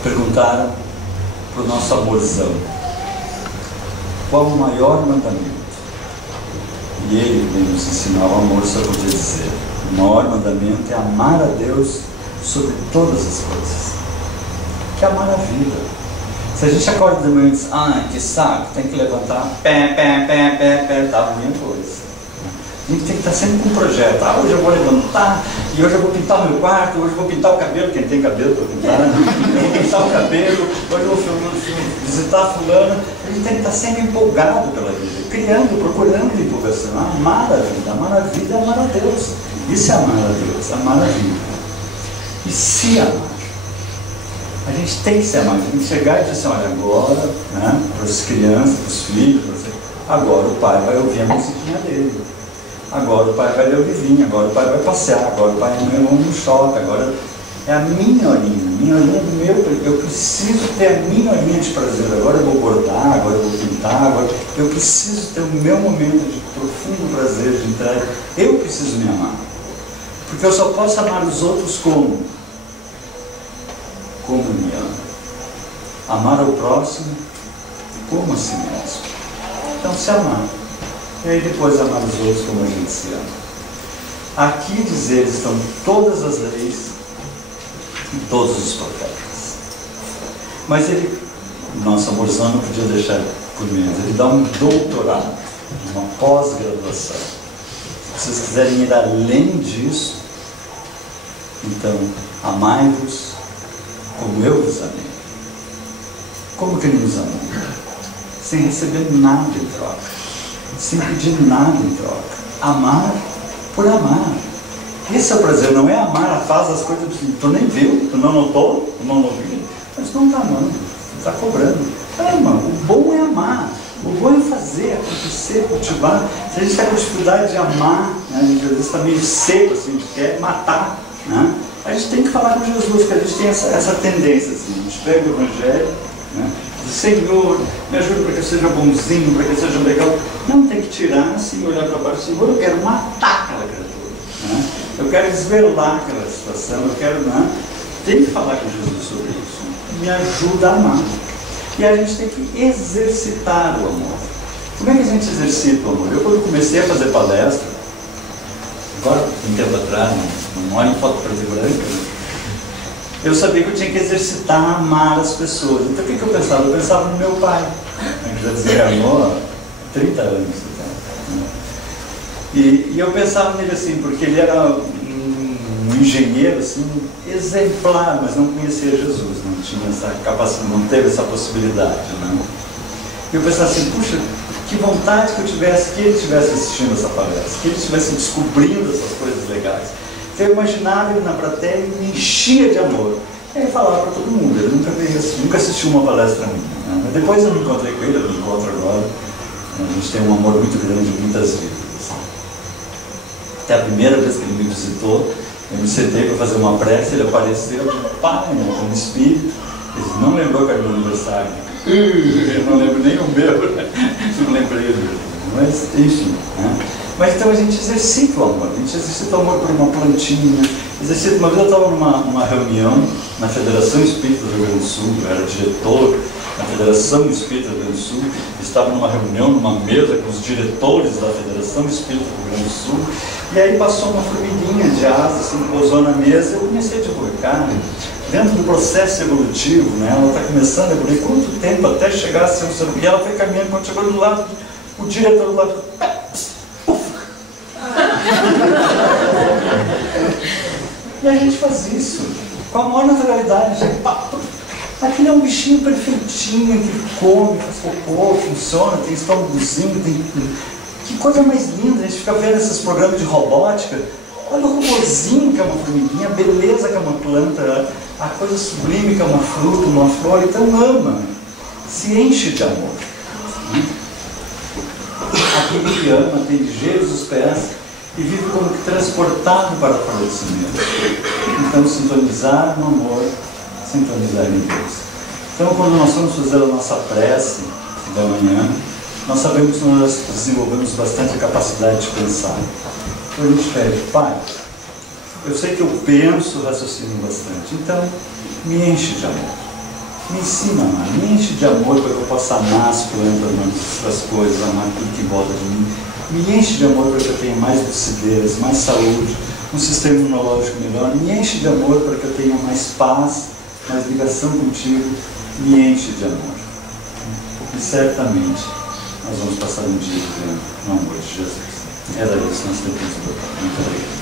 Perguntaram para o nosso amorzão, qual o maior mandamento? E ele vem nos ensinar o amor, só podia dizer, o maior mandamento é amar a Deus sobre todas as coisas, que é amar a vida. Se a gente acorda de manhã e diz, que saco, tem que levantar, tá a minha coisa. A gente tem que estar sempre com um projeto. Hoje eu vou levantar, e hoje eu vou pintar o meu quarto, hoje eu vou pintar o cabelo, quem tem cabelo para pintar, né? Eu vou pintar o cabelo, hoje eu vou visitar fulano. A gente tem que estar sempre empolgado pela vida, criando, procurando empolgação. Amar a vida é amar a Deus. Isso é amar a Deus, amar a vida. E se amar. A gente tem que se amar, a gente chegar e dizer assim, olha, agora, né, para as crianças, para os filhos, agora o pai vai ouvir a musiquinha dele. Agora o pai vai ler o livrinho, agora o pai vai passear, agora o pai não no shopping, agora é a minha horinha do meu, eu preciso ter a minha horinha de prazer, agora eu vou bordar, agora eu vou pintar, agora eu preciso ter o meu momento de profundo prazer, de entrega, eu preciso me amar, porque eu só posso amar os outros como me amo, amar ao próximo como a si mesmo, então se amar. E aí depois amar os outros como a gente se ama. Aqui dizer estão todas as leis e todos os profetas. Mas ele, nosso amorzão não podia deixar por menos, ele dá um doutorado, uma pós-graduação. Se vocês quiserem ir além disso, então amai-vos como eu vos amei. Como que ele nos amou? Sem receber nada em troca. Sem pedir nada em troca. Amar por amar. Esse é o prazer, não é amar, faz as coisas assim, tu nem viu, tu não notou, tu não ouviu, mas tu não está amando, tu está cobrando. Ama, o bom é amar, o bom é fazer, acontecer, cultivar. Se a gente está com dificuldade de amar, né, a gente às vezes está meio seco, assim, a gente quer matar, né, a gente tem que falar com Jesus, porque a gente tem essa tendência, assim, a gente pega o Evangelho, né, Senhor, me ajuda para que eu seja bonzinho, para que eu seja legal. Não, tem que tirar assim, olhar para baixo. Senhor, eu quero matar aquela criatura, né? Eu quero desvelar aquela situação, eu quero, né? Tem que falar com Jesus sobre isso. Me ajuda a amar. E a gente tem que exercitar o amor. Como é que a gente exercita o amor? Eu, quando comecei a fazer palestra, agora, um tempo atrás, não olho em foto preta e branca, eu sabia que eu tinha que exercitar a amar as pessoas. Então o que eu pensava? Eu pensava no meu pai, que já desencarnou há 30 anos. E eu pensava nele assim, porque ele era um engenheiro assim, exemplar, mas não conhecia Jesus, não tinha essa capacidade, não teve essa possibilidade. Né? E eu pensava assim, puxa, que vontade que eu tivesse, que ele estivesse assistindo essa palestra, que ele estivesse descobrindo essas coisas legais. Então eu imaginava ele na plateia e me enchia de amor. E aí falava para todo mundo, ele nunca assistiu uma palestra minha. Né? Mas depois eu me encontrei com ele, eu me encontro agora. A gente tem um amor muito grande em muitas vidas. Até a primeira vez que ele me visitou, eu me sentei para fazer uma prece, ele apareceu, pai, né, como espírito. Ele não lembrou que era meu aniversário. Eu não lembro nem o meu, né? Não lembrei dele. Mas, enfim. Né? Mas então a gente exercita o amor. A gente exercita o amor por uma plantinha. Exercita. Uma vez eu estava numa reunião na Federação Espírita do Rio Grande do Sul, eu era diretor da Federação Espírita do Rio Grande do Sul. Estava numa reunião, numa mesa com os diretores da Federação Espírita do Rio Grande do Sul. E aí passou uma formiguinha de asa, assim, pousou na mesa e eu comecei a divulgar. Dentro do processo evolutivo, né, ela está começando a evoluir. Quanto tempo até chegar a ser um ser humano? E ela foi caminhando, quando chegou do lado, o diretor do lado, e a gente faz isso com a maior naturalidade. Aquele é um bichinho perfeitinho que come, faz cocô, funciona, tem estômagozinho, tem... Que coisa mais linda, a gente fica vendo esses programas de robótica. Olha o robozinho que é uma formiguinha, a beleza que é uma planta, a coisa sublime que é uma fruta, uma flor. Então ama, se enche de amor. Aquele que ama tem ligeiros os pés e vive como que transportado para o falecimento. Então sintonizar no amor, sintonizar em Deus. Então quando nós vamos fazer a nossa prece da manhã, nós sabemos que nós desenvolvemos bastante a capacidade de pensar. Então a gente pede, Pai, eu sei que eu penso, raciocino bastante, então me enche de amor. Me ensina a amar, me enche de amor para que eu possa amar as plantas, as coisas, amar tudo que volta de mim. Me enche de amor para que eu tenha mais lucidez, mais saúde, um sistema imunológico melhor. Me enche de amor para que eu tenha mais paz, mais ligação contigo. Me enche de amor. E certamente nós vamos passar um dia vivendo no amor de Jesus. Era isso, nós temos que botar. Muito obrigado.